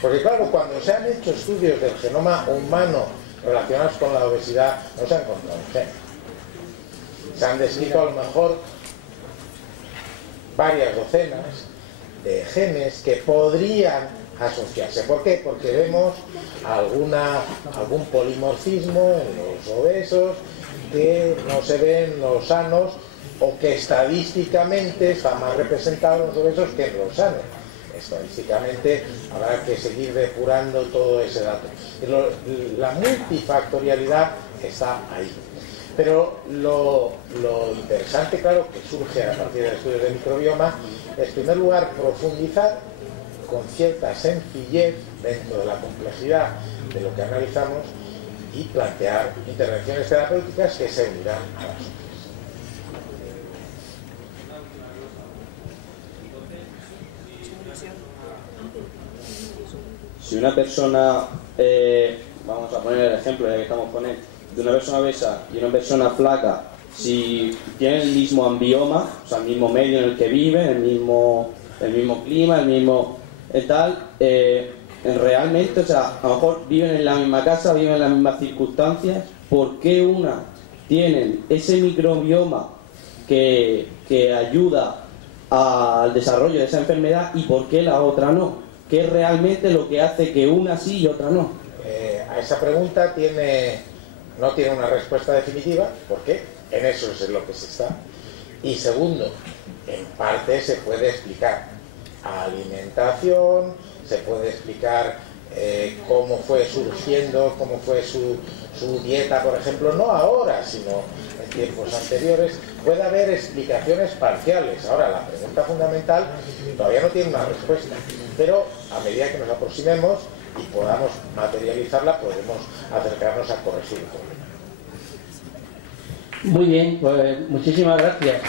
Porque claro, cuando se han hecho estudios del genoma humano relacionados con la obesidad, no se ha encontrado un gen. Se han descrito a lo mejor varias docenas de genes que podrían asociarse. ¿Por qué? Porque vemos algún polimorfismo en los obesos que no se ven en los sanos, o que estadísticamente está más representado en los obesos que en los sanos. Estadísticamente habrá que seguir depurando todo ese dato. La multifactorialidad está ahí. Pero lo interesante, claro, que surge a partir del estudio del microbioma, es en primer lugar profundizar con cierta sencillez dentro de la complejidad de lo que analizamos y plantear intervenciones terapéuticas que se unirán a las otras. Si una persona, vamos a poner el ejemplo ya que estamos con él, de una persona obesa y una persona flaca, si tienen el mismo ambioma, o sea, el mismo medio en el que viven, el mismo clima, el mismo tal, realmente, o sea, a lo mejor viven en la misma casa, viven en las mismas circunstancias, ¿por qué una tienen ese microbioma que que ayuda al desarrollo de esa enfermedad y por qué la otra no? ¿Qué es realmente lo que hace que una sí y otra no? A esa pregunta no tiene una respuesta definitiva, porque en eso es en lo que se está. Y segundo, en parte se puede explicar alimentación, se puede explicar cómo fue surgiendo, cómo fue su dieta, por ejemplo, no ahora, sino en tiempos anteriores. Puede haber explicaciones parciales. Ahora, la pregunta fundamental todavía no tiene una respuesta, pero a medida que nos aproximemos y podamos materializarla, podremos acercarnos a corregir el problema. Muy bien, pues muchísimas gracias.